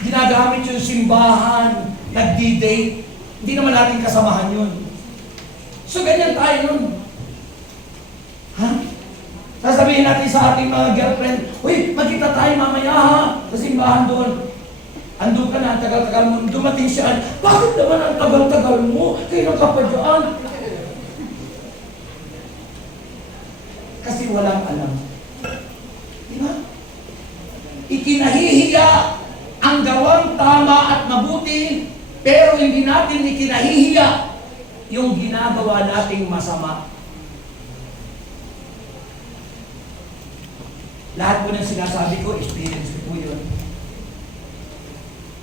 Ginagamit yung simbahan, nagdi-date. Hindi naman natin kasamahan yun. So ganyan tayo nun. Ha? Sasabihin natin sa ating mga girlfriend, uy, magkita tayo mamaya ha, sa simbahan doon. Andun ka na, ang tagal-tagal mo, dumating siya, bakit naman ang tagal-tagal mo? Kailan ka pa dyan? Kasi walang alam. Diba? Ikinahihiya ang gawang tama at mabuti, pero hindi natin ikinahihiya yung ginagawa nating masama. Lahat po ng sinasabi ko, experience ko po yun.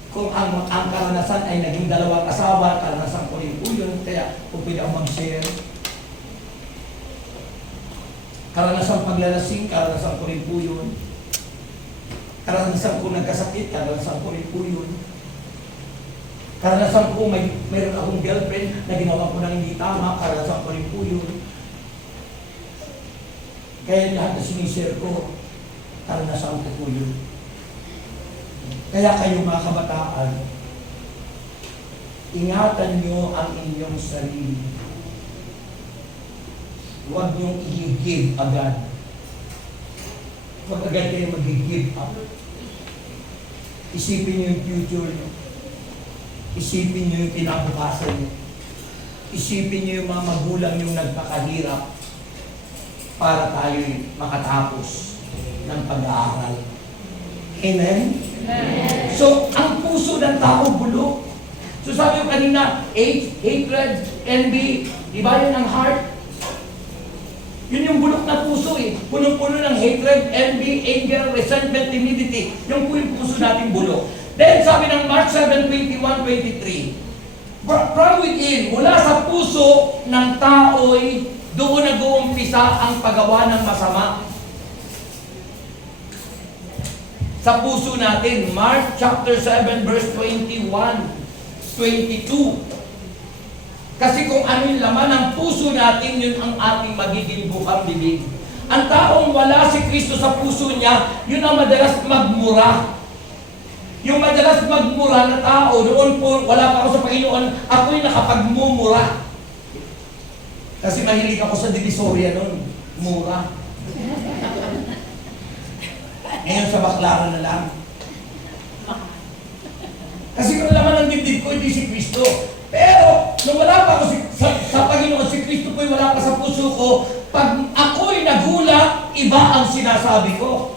Kung ang karanasan ay naging dalawang asawa, karanasan ko rin po yun, kaya kung pwede akong mag-share. Karanasan paglalasing, karanasan ko rin po yun. Karanasan ko nagkasakit, karanasan ko rin po yun. Karanasan ko mayroon akong girlfriend na ginawa ko ng hindi tama, karanasan ko rin po yun. Kaya lahat na sinishare ko, karanasan ko po yun. Kaya kayo mga kabataan, ingatan nyo ang inyong sarili. Huwag niyong i-give agad. Huwag agad kayo mag-give up. Isipin niyo yung future niyo. Isipin niyo yung kinabukasan niyo. Isipin niyo yung mga magulang yung nagpakahirap para tayo'y makatapos ng pag-aaral. Amen? Amen? So, ang puso ng tao bulok. So sabi ko kanina, hatred, envy, di ba yun ang heart? Yun yung bulok na puso eh. Punong-puno ng hatred, envy, anger, resentment, timidity. Yung po yung puso nating bulok. Then sabi ng Mark 7:21-23, from within, mula sa puso ng tao'y doon nag-uumpisa ang paggawa ng masama. Sa puso natin, Mark chapter 7 verse 21, 22. Kasi kung ano yung laman ng puso natin, yun ang ating magiging bukang bibig. Ang taong wala si Kristo sa puso niya, yun ang madalas magmura. Yung madalas magmura na tao, noon po, wala pa ako sa Panginoon, ako'y nakapagmumura. Kasi mahilig ako sa divisoria noon, mura. Ngayon sa baklaran na lang. Kasi kung laman ng dibdib ko, hindi si Kristo. Pero, nung wala pa ako sa Panginoon, si Kristo po'y wala pa sa puso ko, pag ako'y nagulat, iba ang sinasabi ko.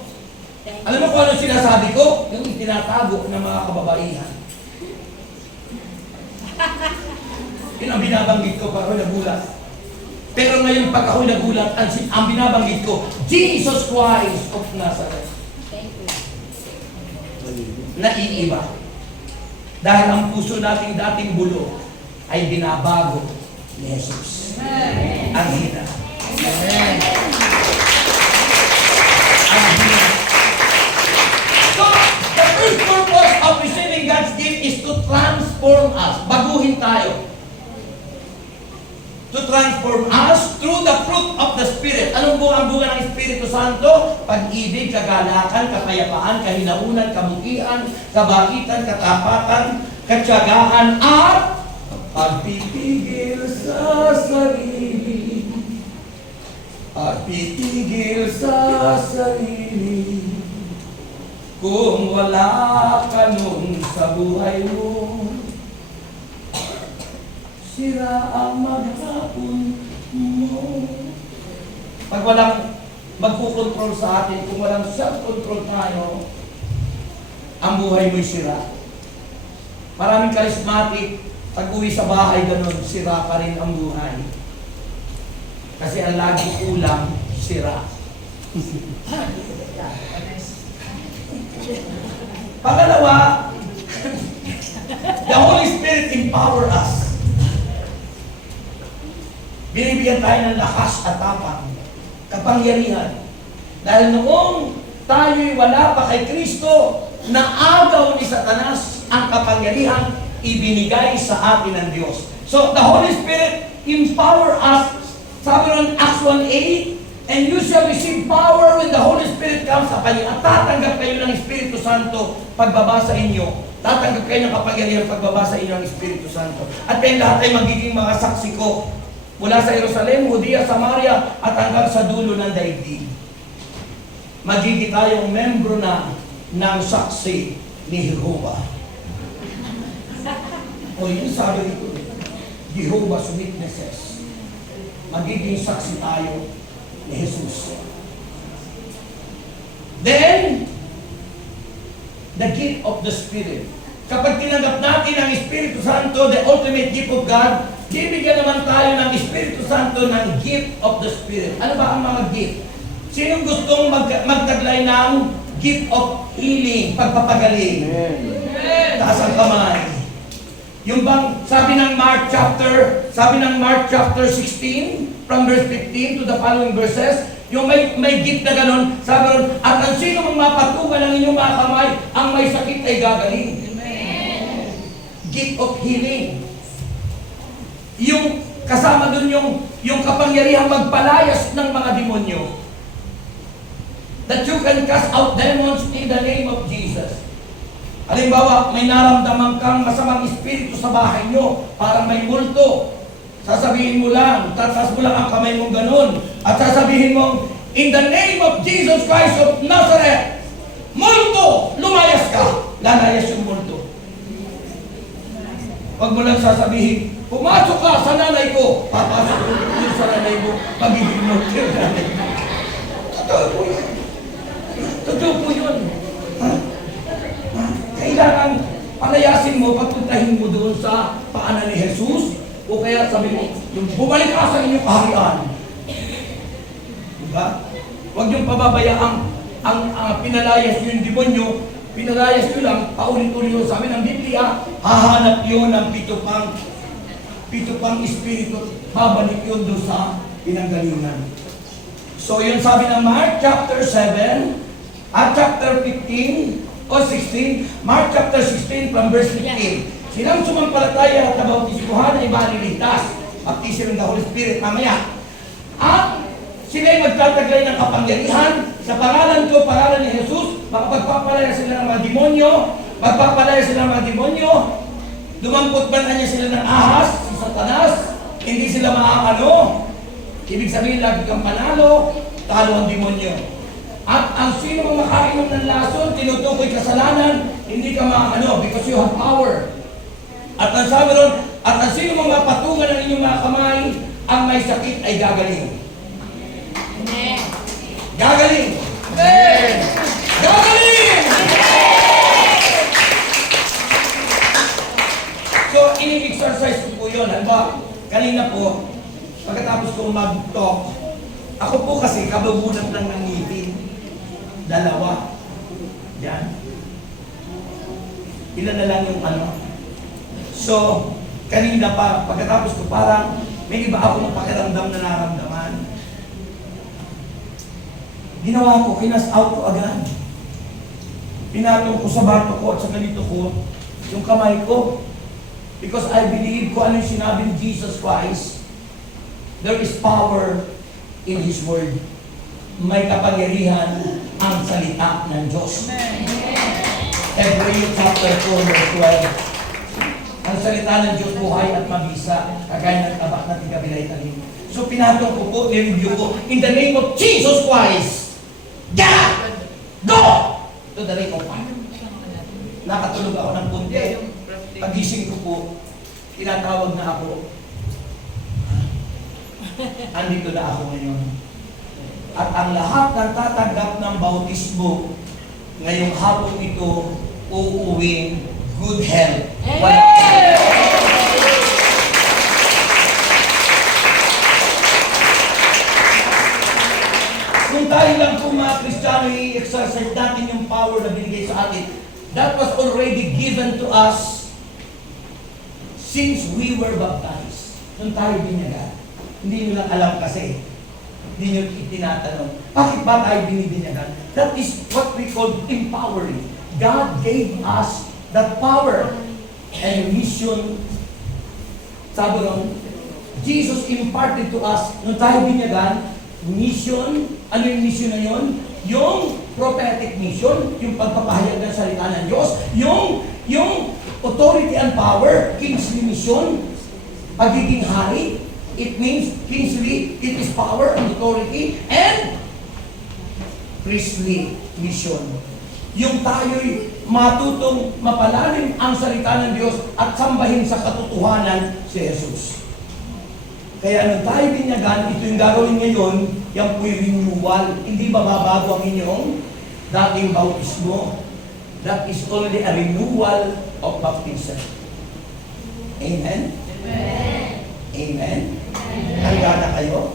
Alam mo kung ano sinasabi ko? Yung itinatago ng mga kababaihan. Yun ang binabanggit ko pag ako'y nagulat. Pero ngayon, pag ako'y nagulat, ang binabanggit ko, Jesus Christ of Nazareth. Naiiba. Dahil ang puso nating dating bulo ay binabago ni Jesus. Amen. Ang hina. Amen. Ang hina. So, the first purpose of receiving God's gift is to transform us. Baguhin tayo. To transform us through the fruit of the Spirit. Anong ang bunga ng Espiritu Santo? Pag-ibig, kagalakan, kapayapaan, kahinaunan, kabutihan, kabaitan, katapatan, katyagaan, at pagpipigil sa sarili. Pagpipigil sa sarili. Kung wala ka nun sa buhay mo, sira ang maghapon mo. Pag walang magkukontrol sa atin, kung walang self-control tayo, ang buhay mo'y sira. Maraming charismatic, pag uwi sa bahay, ganun, sira pa rin ang buhay. Kasi ang lagi ulam, sira. Pangalawa, the Holy Spirit empower us. Binibigyan tayo ng lakas at tapang, kapangyarihan. Dahil noong tayo'y wala pa kay Kristo, naagaw ni Satanas ang kapangyarihan ibinigay sa atin ng Diyos. So, the Holy Spirit empower us. Sabi ng Acts 1:8, and you shall receive power when the Holy Spirit comes upon you. At tatanggap kayo ng Espiritu Santo pagbaba sa inyo. Tatanggap kayo ng kapangyarihan pagbaba sa inyo ng Espiritu Santo. At kayong lahat ay magiging mga saksi ko mula sa Jerusalem, Judea, Samaria, at hanggang sa dulo ng daigdig. Magiging tayong membro na ng saksi ni Jehovah. O yun sabi dito, Jehovah's Witnesses. Magiging saksi tayo ni Jesus. Then, the gift of the Spirit. Kapag tinanggap natin ang Espiritu Santo, the ultimate gift of God, bibigyan naman tayo ng Espiritu Santo ng gift of the Spirit. Ano ba ang mga gift? Sinong gustong magtaglay ng gift of healing, pagpapagaling? Taas ang kamay. Yung bang, sabi ng Mark chapter 16, from verse 15 to the following verses, yung may gift na ganun, sabi ron, at ang sino mang mapatukan ng inyong mga kamay, ang may sakit ay gagaling. Amen. Gift of healing. Yung kasama dun yung kapangyarihang magpalayas ng mga demonyo. That you can cast out demons in the name of Jesus. Halimbawa, may naramdaman kang masamang espiritu sa bahay nyo, parang may multo. Sasabihin mo lang, tatas mo lang ang kamay mong ganun, at sasabihin mo, in the name of Jesus Christ of Nazareth, multo, lumayas ka. Lalayas yung multo. Huwag mo lang sasabihin, pumasok ka sa nanay ko. Papasok yun sa nanay mo, magiging multo yung nanay mo. Totoo po yun. Totoo po yun. Kailangan palayasin mo, papuntahin mo doon sa paanan ni Jesus, o kaya sabi mo, bumalik ka sa inyong kaharian. Diba? Huwag niyong pababayaan ang pinalayas yung demonyo, pinalayas nyo lang, paulit-ulit yun. Sabi ng Biblia, hahanap yun ng pito pang espiritu, babalik yun doon sa pinanggalingan. So yun sabi ng Mark chapter 7, at chapter 15, o 16, Mark chapter 16 from verse 15. Silang sumampalataya at nabautismuhan ay maliligtas. Baptism ng the Holy Spirit mamaya. At sila'y magtataglay ng kapangyarihan sa pangalan ko, pangalan ni Jesus, makapagpapalaya sila ng mga demonyo, magpapalaya sila ng mga demonyo, dumampot ba na niya sila ng ahas, si Satanas, hindi sila maakano. Ibig sabihin, lagi kang panalo, talo ang demonyo. At ang sino mang makainom ng lason, tinutukoy kasalanan, hindi ka maano because you have power. At ang sabi ron, at ang sino mang mapatungan ng inyong mga kamay, ang may sakit ay gagaling. Amen. Gagaling! Amen! Gagaling! So, ini-exercise ko po yun. Halimbawa, kanina po, pagkatapos ko mag-talk, ako po kasi kababunan lang ng ngipin. Dalawa. Yan. Ilan na lang yung ano. So, kanina pa, pagkatapos ko parang may iba ako ng pakiramdam na naramdaman. Ginawa ko, kinas out ko agad. Pinatong ko sa bato ko at sa ganito ko, yung kamay ko. Because I believe ko ano yung sinabi ni Jesus Christ. There is power in His Word. May kapangyarihan ang salita ng Diyos. Hebrews chapter 4 verse 12. Ang salita ng Diyos buhay at mabisa, kagaya ng tabak na tigabilay talim. So pinatong ko po, nireview ko, in the name of Jesus Christ, get up! Go! To the name of God. Nakatulog ako ng punti. Pagising ko po, tinatawag na ako. Andito na ako ngayon. At ang lahat ng tatanggap ng bautismo, ngayong hapon ito, uuwing good health. Kung tayo lang po mga Kristiyano, i-exercise natin yung power na binigay sa atin, that was already given to us since we were baptized. Nung tayo binyagan. Hindi nyo lang alam kasi. Hindi nyo itinatanong. Bakit ba tayo binibinyagan? That is what we call empowering. God gave us that power and mission. Sabi ron, Jesus imparted to us, nung tayo binyagan, mission. Ano yung mission na yun? Yung prophetic mission, yung pagpapahayag ng salita ng Diyos, yung authority and power, kingly mission, pagiging hari, it means kingly, it is power and authority, and priestly mission. Yung tayo'y matutong mapalalim ang salita ng Diyos at sambahin sa katotohanan si Jesus. Kaya nung tayo binyagan, ito yung gagawin ngayon, yan po'y renewal. Hindi mababago ang inyong dating bautismo. That is only a renewal of baptism. Amen? Amen. Amen? Handa na kayo?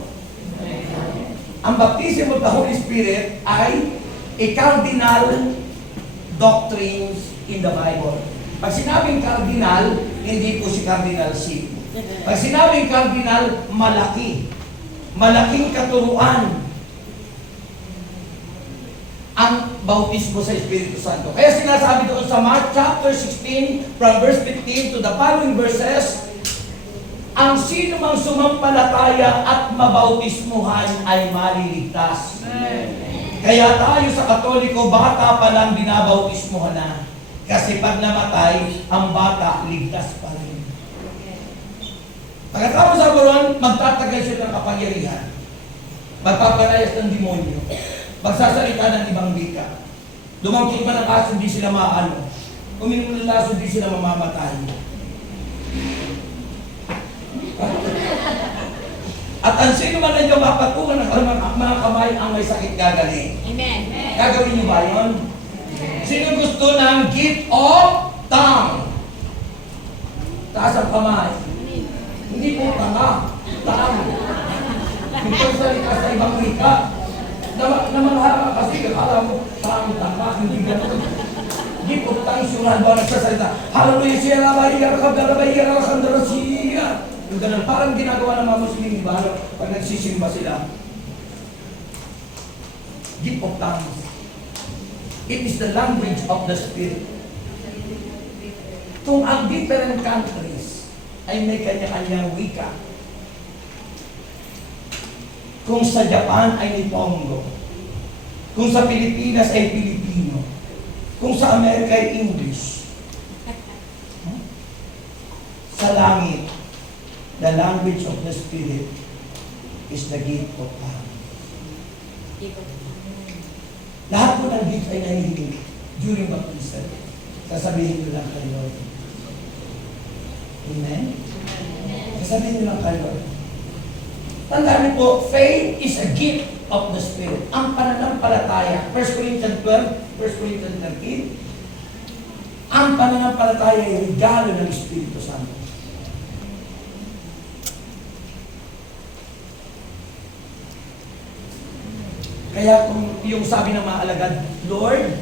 Ang baptism of the Holy Spirit ay a cardinal doctrines in the Bible. Pag sinabing cardinal, hindi po si Cardinal C. Pag sinabing cardinal, malaki. Malaking katuruan ang bautismo sa Espiritu Santo. Kaya sinasabi doon sa Mark chapter 16 from verse 15 to the following verses, ang sino mang sumampalataya at mabautismuhan ay maliligtas. Kaya tayo sa Katoliko, bata pa lang binabautismuhan na. Kasi pag namatay, ang bata ligtas pa rin. Pagkatapos sa buron, magtatagal siya ng kapangyarihan. Magpapalayas ng demonyo. Magsasalita ng ibang wika. Dumangkot man ang aso, hindi sila maano. Uminom ng laso, hindi sila mamamatay. At ang sino man na mapatungan ng mga kamay ang may sakit gagaling. Amen. Gagawin niyo ba yun? Sino gusto ng gift of tongue? Taas ang kamay. Hindi po tanga. Tongue. Ito salita sa ibang wika. Namangharap kasi akala mo tanga, hindi ganun. Gift of tongue, surahan ba nagsasalita? Hallelujah, siya labay, yarakabdarabay, yarakabdarasiya. Yung ganun, parang ginagawa ng mga Muslim, di ba? Pag nagsisimba sila. Gift of tongues. It is the language of the Spirit. Kung ang different countries ay may kanya-kanyang wika, kung sa Japan ay Nipongo, kung sa Pilipinas ay Pilipino, kung sa Amerika ay English, sa langit, the language of the Spirit is the gift of tongues. Lahat po ng gift ay nahihiling during baptism. Sasabihin nyo lang kay Lord. Amen? Sasabihin nyo lang kay Lord. Tandaan niyo po, faith is a gift of the Spirit. Ang pananampalataya, 1 Corinthians 12, 1 Corinthians 13, ang pananampalataya ay regalo ng Espiritu Santo. Kaya kung yung sabi ng mga alagad, Lord,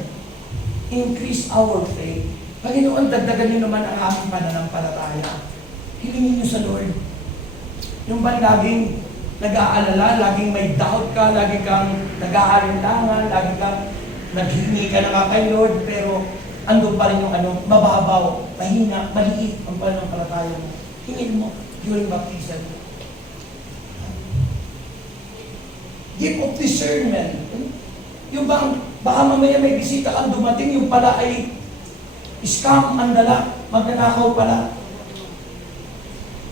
increase our faith. Panginoon, dagdagan niyo naman ang aming pananampalataya. Hilingin niyo sa Lord. Yung ba laging nag-aalala, laging may doubt ka, lagi kang nag-aalinlangan, lagi kang naghingi ka na nga kay Lord, pero andun pa rin yung mababaw, mahina, maliit ang pananampalataya mo. Hingin mo during baptism. Gift of discernment. Yung bang, baka mamaya may bisita kang dumating, yung pala ay scam ang dala, magnanakaw pala.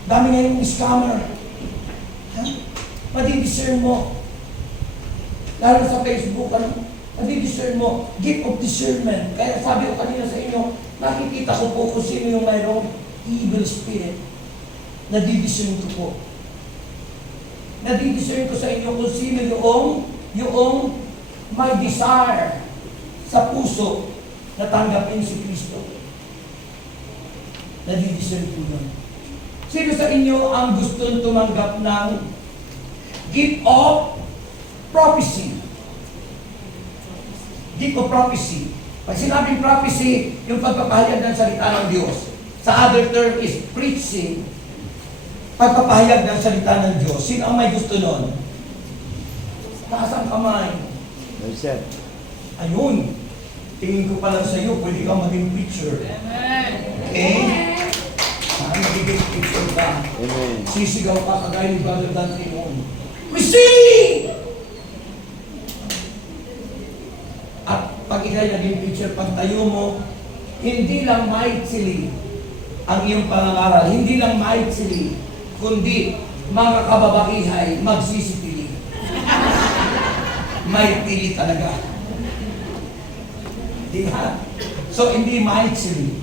Dami ngayong scammer. Madidiscern mo. Lalo sa Facebook, madidiscern mo. Gift of discernment. Kaya sabi ko kanina sa inyo, nakikita ko po kung sino yung mayroong evil spirit. Nadidiscern ko po. Nadidiscern ko sa inyo kung sino yung yung may desire sa puso na tanggapin si Kristo. Nadi-discern po yun. Sino sa inyo ang gustong tumanggap ng gift of prophecy? Gift of prophecy. Pag sinabing prophecy, yung pagpapahayag ng salita ng Diyos. Sa other term is preaching. Pagpapahayag ng salita ng Diyos. Sino ang may gusto nun? Taas ang kamay. Well said. Ayun. Tingin ko pa lang sa iyo, pwede kang maging preacher. Okay? Magiging preacher ka. Amen. Sisigaw ka kagaya ni Brother Dante noon. Receive! At pag ikay naging preacher, pag tayo mo, hindi lang mightily ang iyong pangangaral, hindi lang mightily, kundi mga kababaihay, magsisipili. Mightily talaga. Di ba? So, hindi mightily.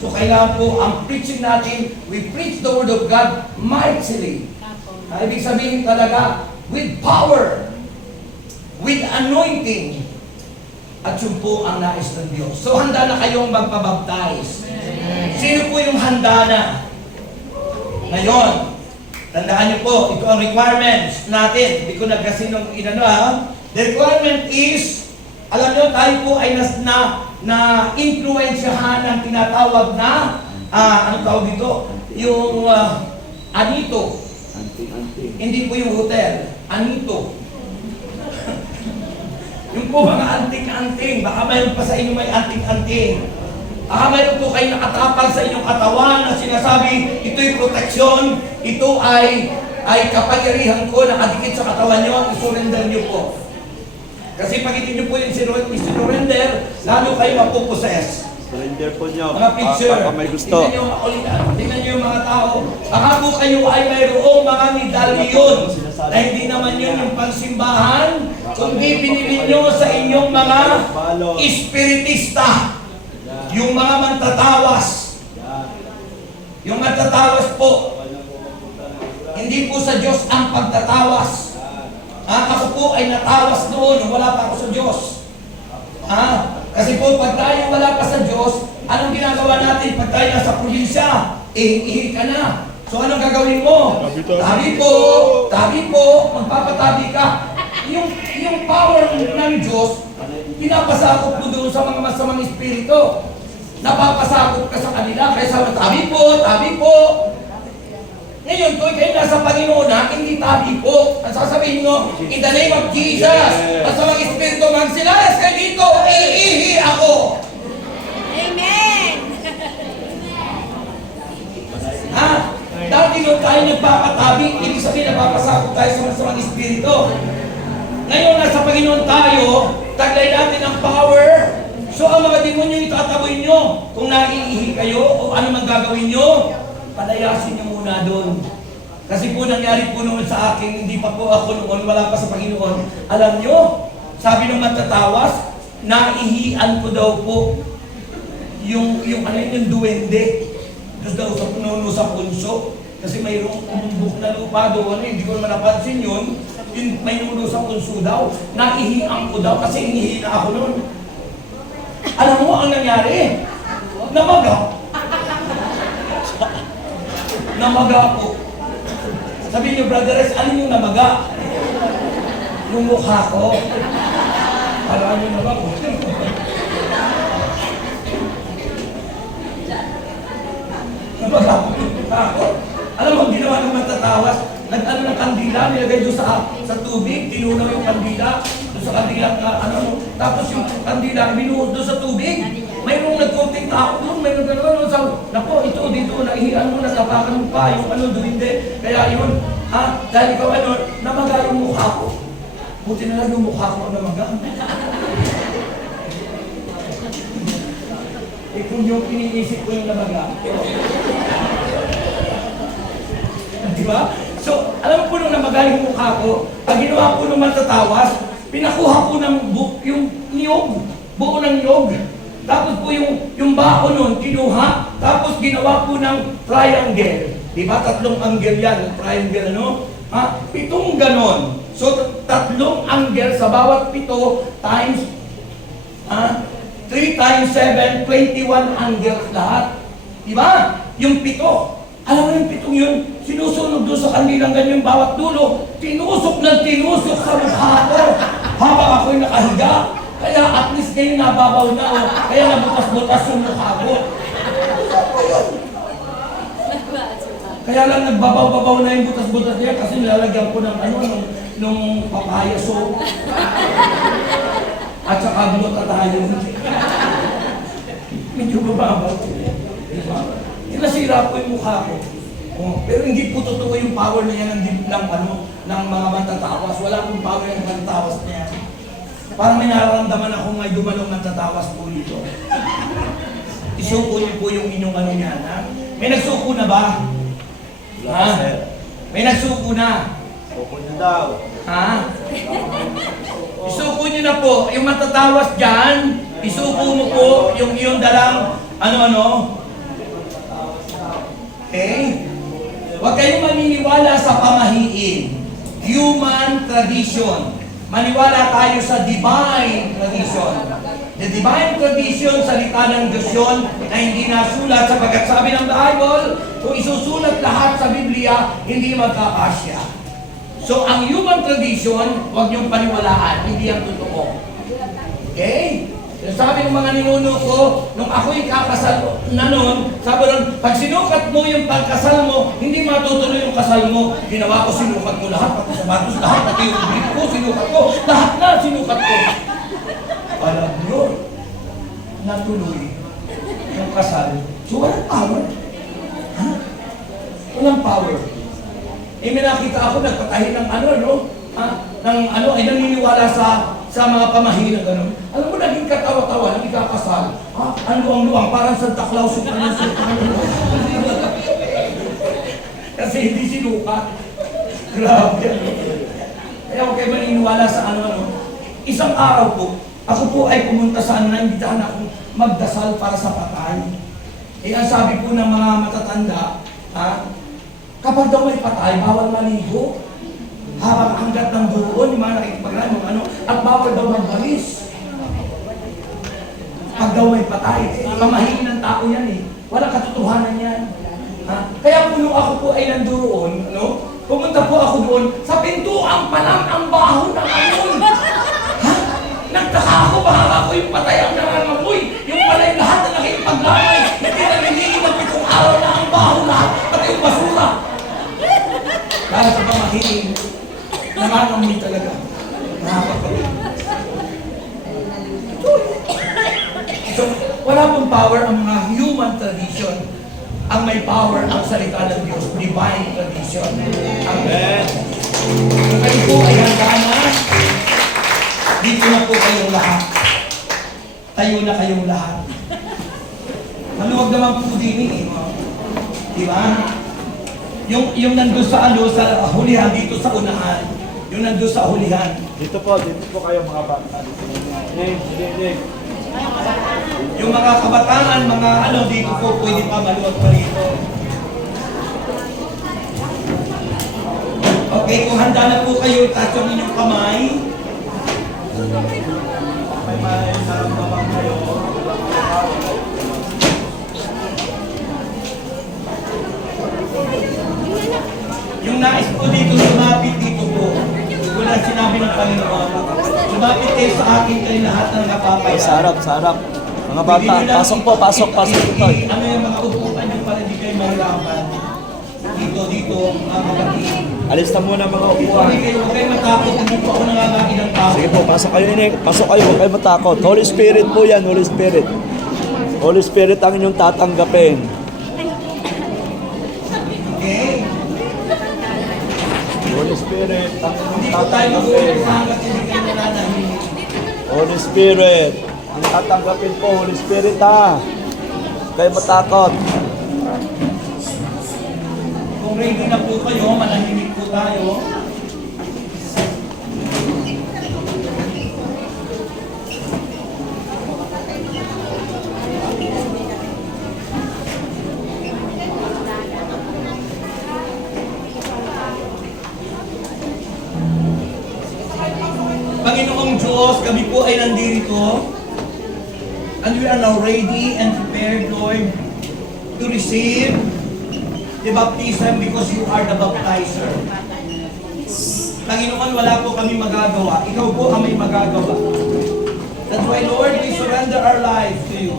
So, kailangan po, ang preaching natin, we preach the Word of God mightily. Ibig sabihin talaga, with power, with anointing, at yun po ang nais ng Diyos. So, handa na kayong magpabaptize. Sino po yung handa na? Ngayon, tandaan niyo po, ito ang requirements natin. Hindi ko nagkasinong inano ha. The requirement is, alam niyo, tayo po ay na-influensyahan ng tinatawag na, ano tawag dito? Yung anito. Anting-anting. Hindi po yung hotel. Anito. Yung po mga anting-anting. Baka mayroon pa sa inyo may anting-anting. Baka mayroon po kayo nakatapal sa inyong katawan na sinasabi, ito'y proteksyon, ito ay kapangyarihan ko nakadikit sa katawan nyo, isurrender nyo po. Kasi pag hindi nyo po yung isurrender, lalo kayo mapuposes. Surrender po nyo. Mga picture, Baka may gusto. tingnan nyo yung mga tao. Baka po kayo ay mayroong mga medalyon na hindi naman yun yung pangsimbahan, kundi binili nyo sa inyong mga espiritista. Yung mga mantatawas. Yung mantatawas po, hindi po sa Diyos ang pagtatawas. Ako po ay natawas noon, wala pa ako sa Diyos. Kasi po, pag tayo wala pa sa Diyos, anong ginagawa natin? Pag tayo nasa probinsya, ihi ka na. So anong gagawin mo? Tabi po, magpapatabi ka. Yung power ng Diyos, pinapasakot mo doon sa mga masamang espiritu. Napapasakot ka sa kanila, kaya sabi, tabi po. Ngayon, kung kayo nasa Panginoon na, hindi tabi po. Ang sasabihin mo, in the name of Jesus, masamang espiritu, magsilayas kayo dito, iihi ako. Amen! Dati nung tayo nagpapatabi, ibig sabihin napapasakot tayo sa masamang espiritu. Ngayon, nasa Panginoon tayo, taglay natin ang power. So, ang mga demonyo itataboy nyo. Kung naiihi kayo, o ano man gagawin nyo, palayasin nyo muna doon. Kasi po nangyari po noon sa akin, hindi pa po ako noon, wala pa sa Panginoon. Alam nyo, sabi ng matatawas, naihian ko daw po yung duwende. Doon daw sa pununo sa punso. Kasi mayroong umumbok na lupa doon, hindi ko naman napansin yun. Yung may nuno sa punso daw, naihian ko daw kasi inihi na ako noon. Alam mo ang nangyari? Namaga. Namaga po. Sabi niyo, Brother S, ano yung namaga? Yung mukha ko. Alam niyo naman po. Namaga po yung mukha ko. Alam mo, ginawa ng matatawas, nag-ano ng kandila, nilagay doon sa tubig, tinunaw yung kandila, doon sa kandila, tapos yung kandila, binuhos doon sa tubig. Mayroong nagkunting tao doon, mayroong gano'n, naku, ito, dito, naihian mo, natapakan mo pa, yung duwinde. Kaya yun, dahil ikaw, namaga yung mukha ko. Buti na lang yung mukha ko namaga. Kung yung iniisip ko yung namaga. Di ba? So, alam mo po nung namaga yung mukha ko, pag ginawa ko nung matatawas, pinakuha ko ng yung niyog, buo ng niyog. Tapos po yung bao nun, kinuha, tapos ginawa po ng triangle. Di ba? 3 angle yan, triangle, 7 ganon. So, So, 3 anghel sa bawat 7 times 3 times 7, 21 angels lahat. Diba? Yung 7. Alam mo yung 7 yun, sinusunog doon sa kanilang ganyan bawat dulo, tinusok ng tinusok sa mukha ko habang ako'y nakahiga. Kaya at least ngayon nababaw na, kaya nabutas-butas yung mukha ko. Kaya lang nagbabaw-babaw na yung butas-butas niya kasi nilalagyan ko ng nung papaya soap. At saka blot at tayo. Medyo bababaw. Diba? Nasira po yung mukha ko. Pero hindi po totoo yung power na yan ng mga matatawas. Wala pong power yung matatawas na yan. Parang may nararamdaman ako ngay dumanong matatawas po dito. Isuko niyo po yung inyong niyan, ha? May nagsuko na ba? Ha? May nagsuko na. Suko niyo daw. Ha? Isuko niyo na po. Yung matatawas dyan, isuko mo po yung iyong dalang Okay? Huwag kayong maniniwala sa pamahiin. Human tradition. Maniwala tayo sa divine tradition. The divine tradition, salita ng Diyos yun, na hindi nasulat sapagkat sabi ng Bible, kung isusulat lahat sa Biblia, hindi magkakasya. So, ang human tradition, huwag niyong paniwalaan, hindi ang totoo. Okay? Sabi ng mga ninuno ko, nung ako'y kakasal na noon, sabi nun, pag sinukat mo yung pagkasal mo, hindi matutuloy yung kasal mo. Ginawa ko, sinukat mo lahat, pati sapatos lahat, pati yung brief ko, sinukat ko, lahat na sinukat ko. Alam nyo, natuloy yung kasal. So, walang power. Ha? Walang power. Eh, may nakita ako, nagpatahi ng ay naniniwala sa mga pamahiin na gano'n. Alam mo, naging katawa-tawa, nang ikakasal. Ang luwang-luwang, parang Santa Claus yung kasi hindi sinukat. Grabe. Kaya huwag kayo maniniwala sa Isang araw po, ako po ay pumunta sa naimbitahan akong magdasal para sa patay. Eh, ang sabi po ng mga matatanda, kapag daw may patay, bawal maligo. Habang hanggat ng doon, yung mga nakikipaglaan, at bawal daw magbalis. Pag daw may patay, pamahiin ng tao yan eh. Walang katotohanan yan. Kaya po nung ako po ay nandoon, pumunta po ako doon, sa pintuan pa lang ang baho ng ayon. Nagtaka ako, baka ako yung patay ang nangangamoy. Yung pala yung lahat na nakikipaglamay. Hindi na nilingin ng 7 araw na ang baho lahat, pati yung basura. Kaya sa pamahiin, nangangamoy talaga. Nakakapagod. So, wala pong power ang mga human tradition. Ang may power ang salita ng Diyos, divine tradition. Amen. Kung kayo po ay handa na, dito na po kayong lahat. Tayo na kayong lahat. Maluwag naman po din eh. Diba? Yung nandun sa sa hulihan, dito sa unahan. Yung nandun sa hulihan. Dito po kayo mga bata. Name. Yung mga kabataan, mga dito po pwede pa maluwag pa rito. Okay, kung handa na po kayo, touch yung inyong kamay. May naramdaman kayo. Yung nais po dito, sumapit dito po. Wala sinabi ng Panginoon. Sumapit kayo sa akin kayo lahat ng nakapapaya. Sa harap. Mga bata, pasok po. Ano yung mga upuan yung para hindi kayo mahirapan. Dito, mga kapatid. Alis na muna mga upuan. Huwag kayo matakot, hindi po ako nangangaki ng tao. Sige po, pasok kayo, huwag kayo matakot. Holy Spirit po yan, Holy Spirit. Holy Spirit ang inyong tatanggapin. Okay? Holy Spirit ang inyong Hindi po tayo mag-uwi tatanggapin. sa hanggat hindi kayo nananahimik. Holy Spirit, ang tatanggapin po, Holy Spirit ha. Huwag kayo matakot. Kung ready na po kayo, manahimik po tayo. Panginoong Diyos, kami po ay nandito. And we are now ready and prepared, Lord, to receive the baptism because you are the baptizer. Panginoon, wala po kami magagawa. Ikaw po ang may magagawa. That's why, Lord, we surrender our lives to you.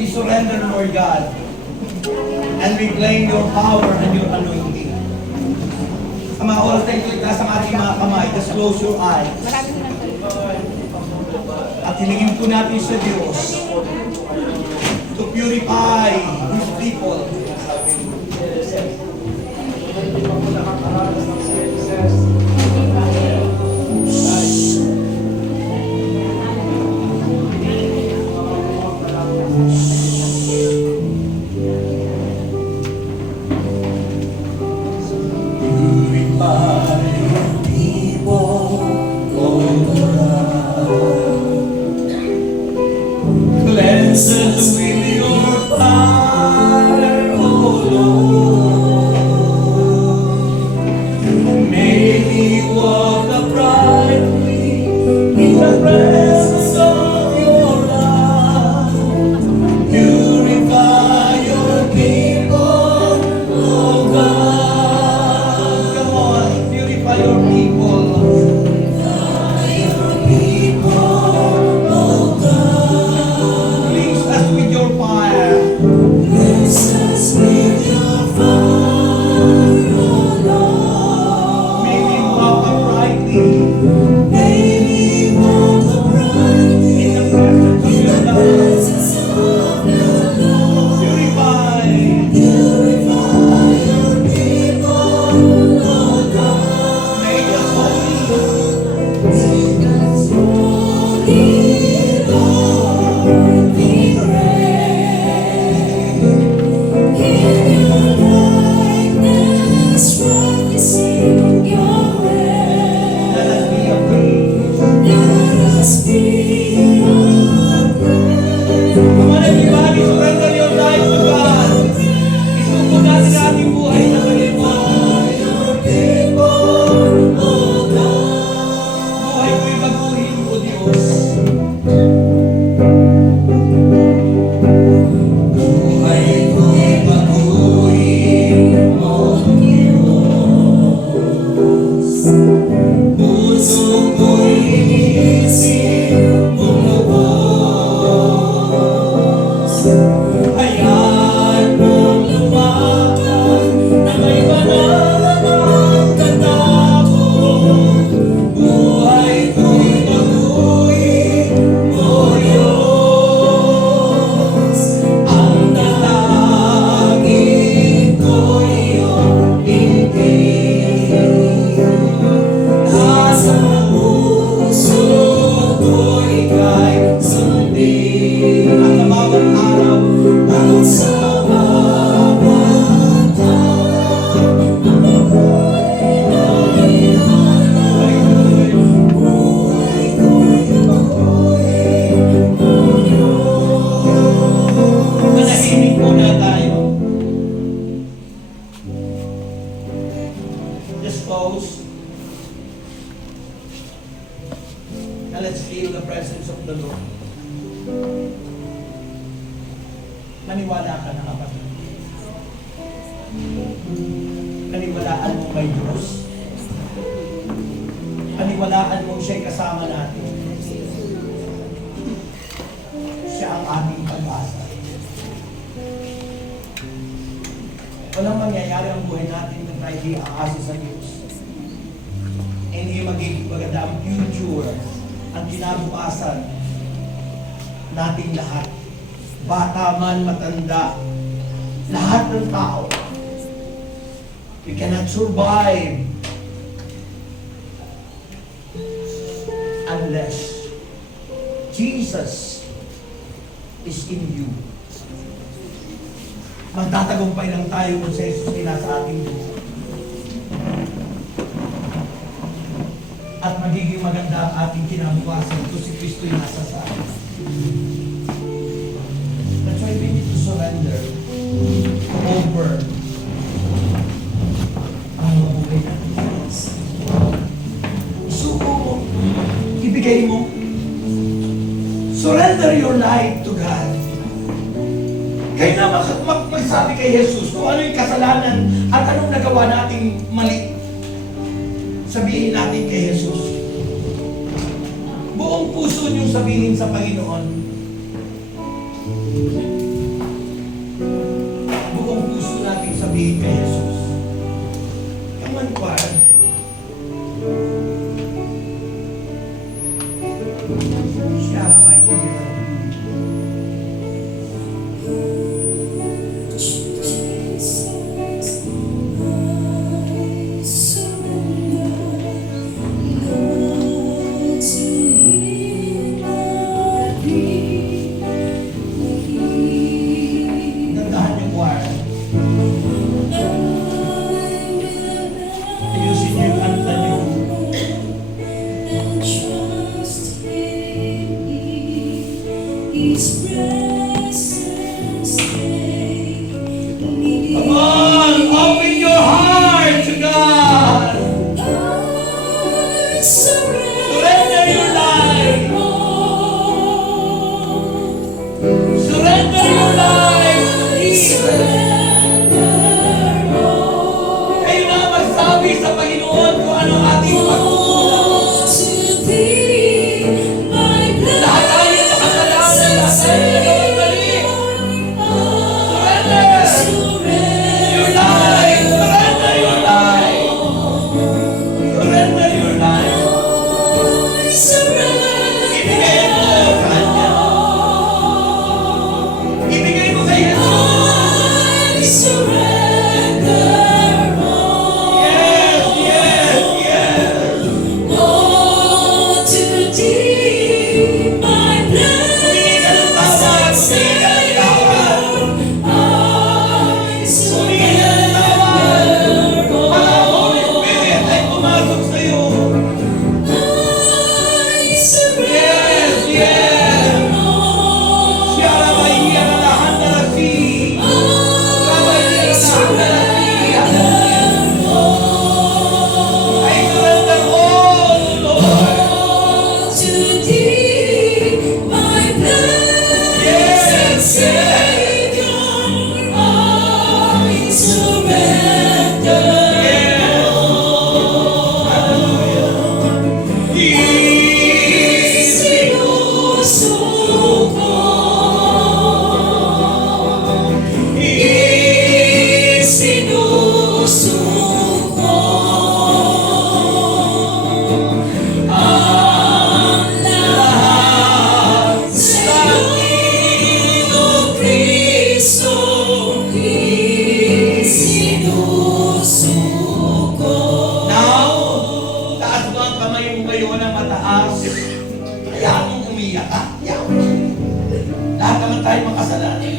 We surrender, Lord God. And we claim your power and your anointing. Sa mga oras na ito, itaas ang ating mga kamay. Just close your eyes. At hilingin po natin sa Diyos to purify His people. Cleanse us with your fire, O Lord. May we walk uprightly in the presence of your love. Purify your people, O God. Come on, purify your people. With your fire. Bless us with your fire, O Lord. May we walk uprightly. May we walk uprightly in the presence of your love. Purify your people, O God. Make us holy. Make us holy, Lord. Now let's feel the presence of the Lord. Maniwala ka na, kapatid. Paniwalaan mo kay Diyos. Paniwalaan mo siya'y kasama natin. Siya ang aming pag-asa. Walang mangyayari ang buhay natin kung tayo di aasa sa Diyos. Hindi magiging maganda ang future, ang kinabukasan nating lahat. Bata man, matanda, lahat ng tao. We cannot survive unless Jesus is in you. Magtatagumpay lang tayo kung sa Jesus ay nasa ating buhay. At magiging maganda ang ating kinabukasan kung si Kristo'y nasa sa atin. That's why we need to surrender over ang buhay natin. Isuko mo ibigay mo. Surrender your life to God. Kaya na magsabi kay Jesus kung ano yung kasalanan at anong nagawa nating mali. Sabihin natin kay Jesus. Buong puso niyong sabihin sa Panginoon. Buong puso natin sabihin kay Jesus. Come on, choir. Siya, my dear. Nandahan yung choir. Ayusin niyo yung kanta niyo. Come on, open your heart to God. Surrender your life. Surrender your life to Jesus. Kayo na magsabi sa Panginoon kung ano ang ating pagkukulang. Lahat tayo makasalanan, lahat tayo nagkamali. Surrender your life. Surrender your life. Surrender your life. Ibigay mo sa Kanya. Ibigay mo kay Jesus. Yes, yes, yes. Humingi ka ng tawad. Humingi ka ng tawad. Humingi ka ng tawad. Para ang Holy Spirit ay pumasok sa'yo. Yes, yes. Siya rabay ang lahat na nasi. Rabay ang lahat na nasi. I surrender all, Lord. Yes, Now, taas mo ang kamay mo ngayon ng mataas. Hayaan mong umiyak, ha? Hayaan mo. Lahat naman tayo makasalanan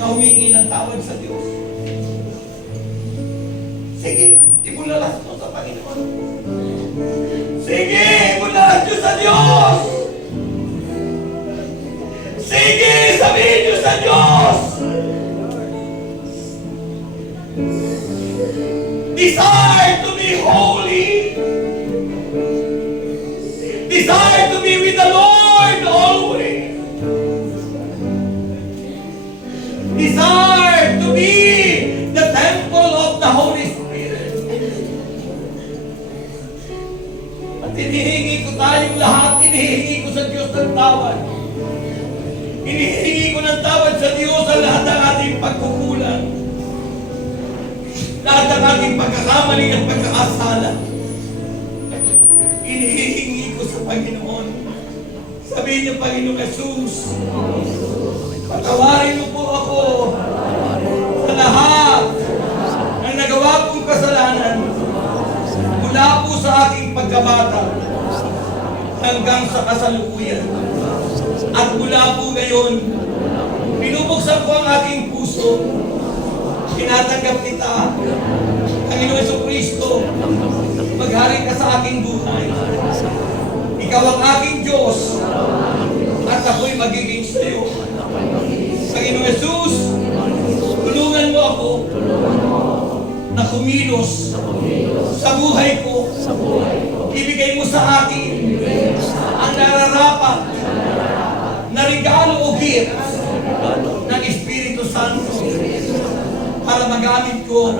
na humingi ng tawad sa Diyos. Sige, ibulalas mo sa Panginoon. Sige, ibulalas nyo sa Diyos. Sige, sabihin nyo sa Diyos. Desire to be holy. Desire to be with the Lord always. Desire to be the temple of the Holy Spirit. At hinihingi ko tayong lahat, hinihingi ko sa Diyos ng tawad. Hinihingi ko ng tawad sa Diyos sa lahat ng ating pagkukulang. Lahat ng ating pagkakamali at pagkakasala. Hinihingi ko sa Panginoon. Sabihin niyo, Panginoong Jesus, patawarin mo po ako sa lahat ng nagawa kong kasalanan mula po sa aking pagkabata hanggang sa kasalukuyan. At mula po ngayon, pinubuksan ko ang aking puso. Tinatanggap kita, Panginoon Jesucristo, maghari ka sa aking buhay. Ikaw ang aking Diyos, at ako'y magiging sa'yo. Panginoon Jesus, tulungan mo ako na kumilos sa buhay ko. Ibigay mo sa akin regalo o gift ng Espiritu Santo para magamit ko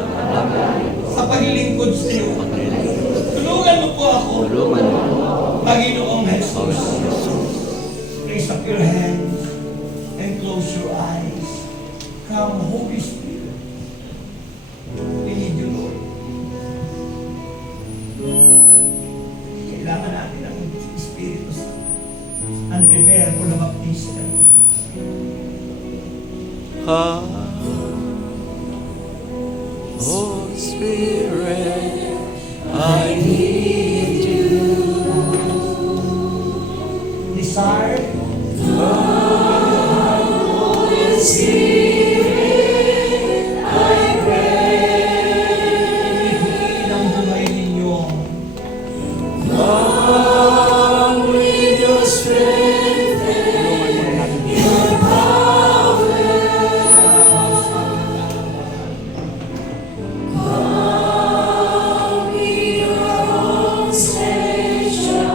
sa paglilingkod sa iyo. Tulungan mo po ako, Tulungan mo. Panginoong Jesus. Raise up your hands and close your eyes. Come, Holy Spirit. We need you, Lord. Kailangan natin ang Espiritu Santo. And prepare for the baptism. Holy Spirit, I need you. Desire. Holy Spirit, I pray. Ang buhay ninyo. Come with your strength and your power. Come with your own station.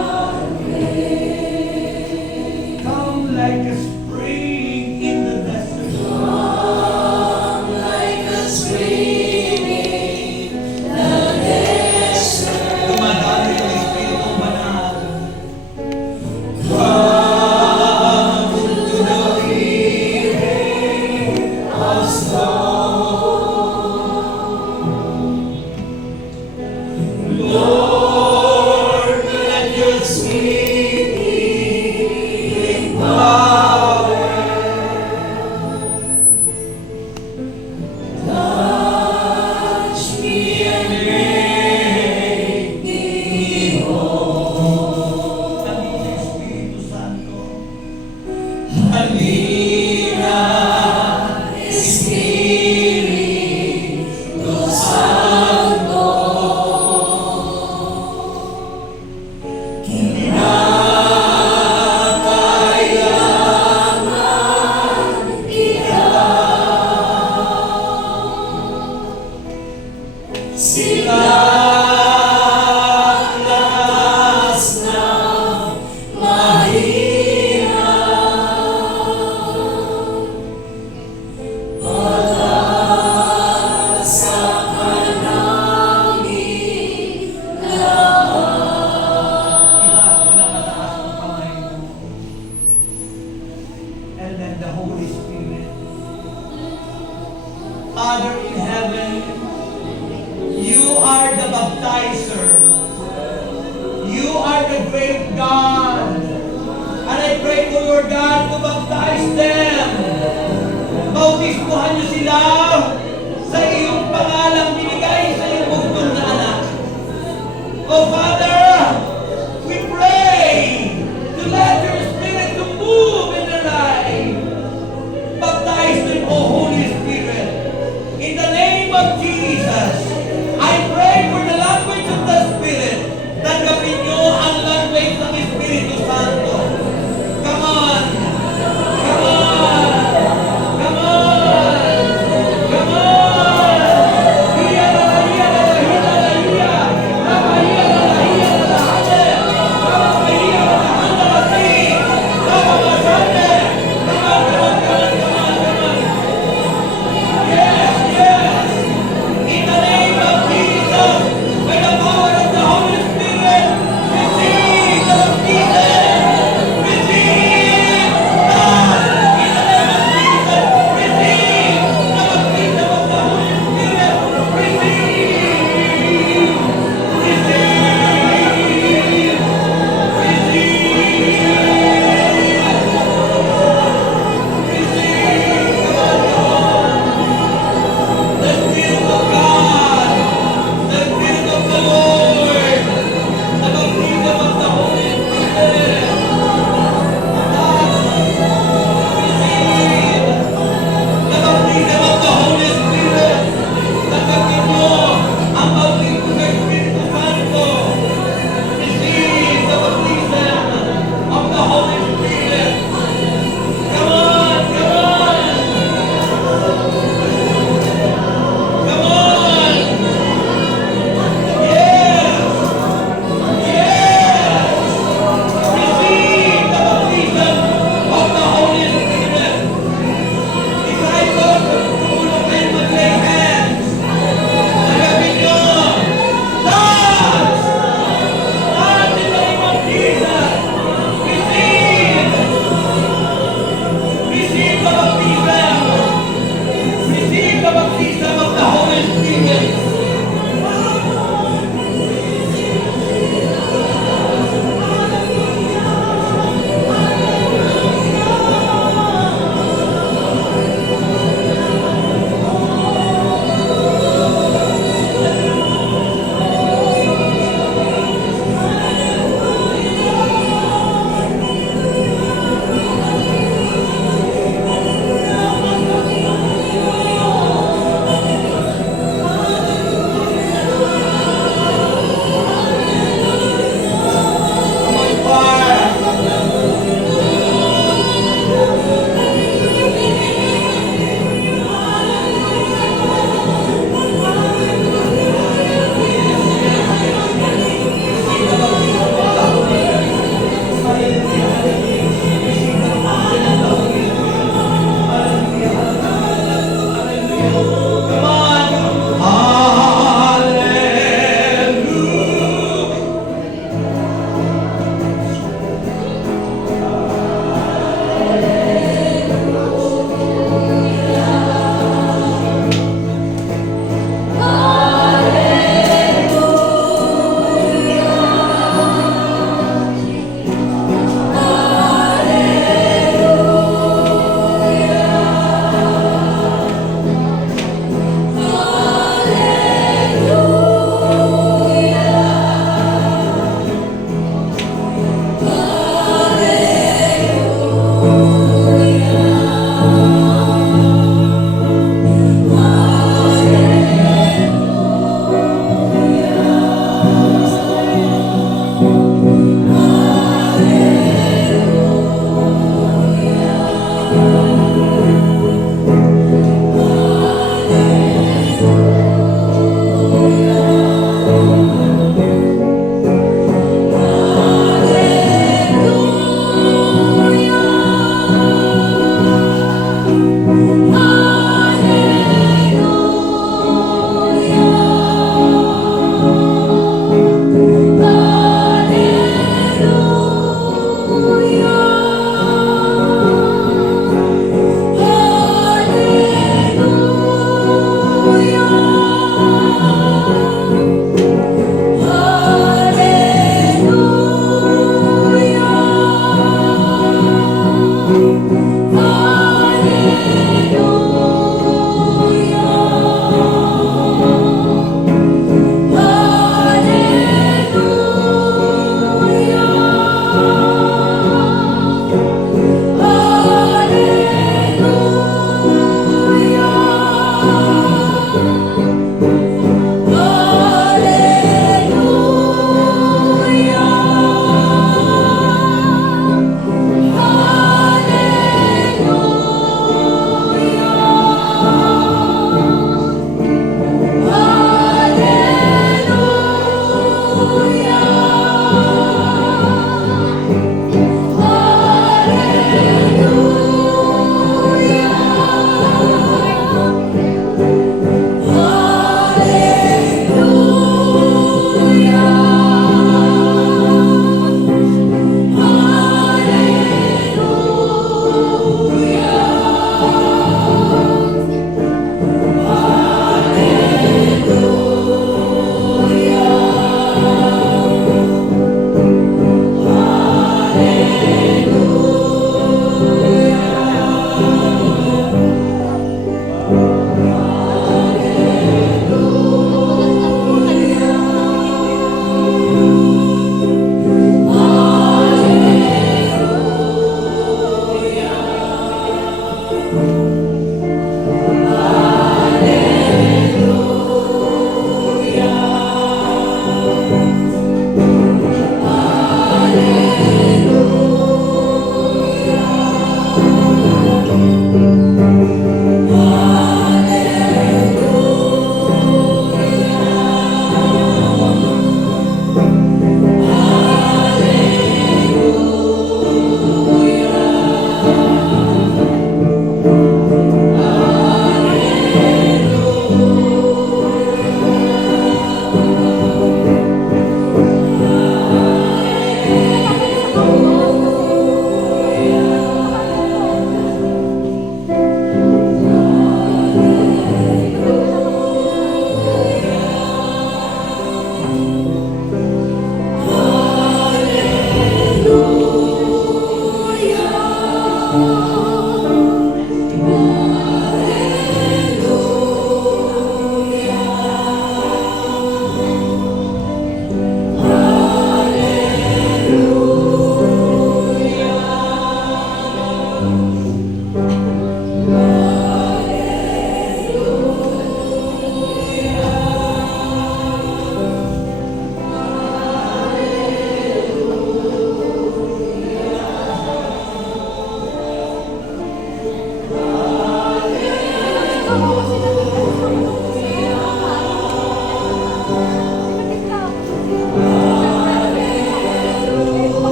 Come like a spring in the desert. Come like a spring in the desert. Dumadaloy ang Espiritu Banal. Come to the river of song. Lord, let your sweet healing power touch me and make me whole. Halina, Espiritu Santo. Halina, Espiritu Santo. Kinakailangan ikaw. Silang lakas ng mahirap. Pag-asa ka namin lahat. Itaas mo na mataas ang kamay mo. And then the Holy Spirit. Father in heaven, you are the baptizer. You are the great God. And I pray to Lord God to baptize them. Bautismuhan niyo sila sa iyong pangalang binigay sa iyong bugtong na anak. Oh Father, we pray to let your Spirit to move in their life. Baptize them, O Holy Spirit. In the name of Jesus, I pray for the language of the Spirit. Tanggapin niyo ang language ng Espiritu Santo. Come on! Come on! Come on!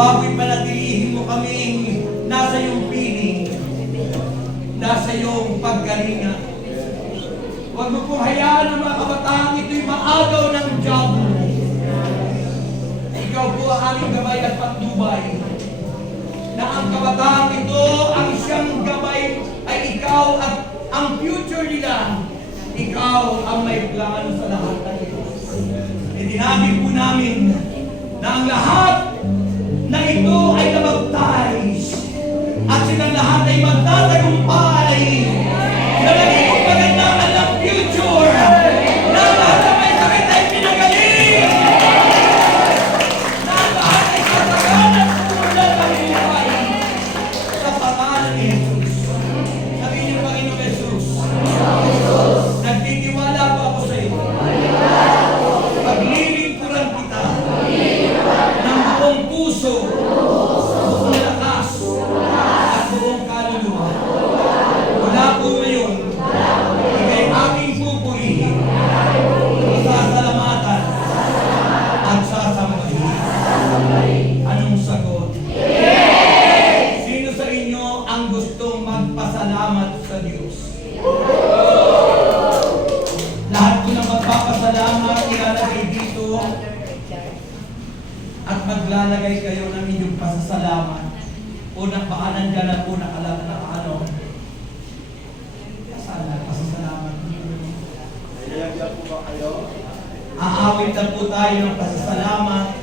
Nawawa'y panatilihin mo kaming nasa iyong piling, nasa iyong paggalingan. Huwag mo pong hayaan ng mga kabataan ito'y maagaw ng diablo. Ikaw po ang aming gabay at patnubay. Na ang kabataan ito, ang siyang gabay ay ikaw at ang future nila. Ikaw ang may plano sa lahat ng ito. Itinabig po namin na ang lahat na ito ay nabaptize at silang lahat ay magtatagumpay na naging magandaan ng future na lahat na may sakit ay pinagaling na ang lahat ay katagan at tulad ng buhay sa pangalan ni Jesus. Sabihin niyo, Panginoon Jesus, nagtitiwala po ako sa iyo. Paglilingkuran kita ng buong puso, buong lakas, at buong kaluluwa. Mula po ngayon, ikay aking pupurihin, sasalamatan, at sasambahin. Anong sagot? Sino sa inyo ang gustong magpasalamat sa Diyos? Lahat ko na magpapasalamat, ilalagay dito at maglalagay kayo ng inyong pasasalamat. Unang baka nandyan na po nakalala na ano. Sana, pasasalamat. Naiyagian po ba kayo? Aawit na po tayo ng pasasalamat.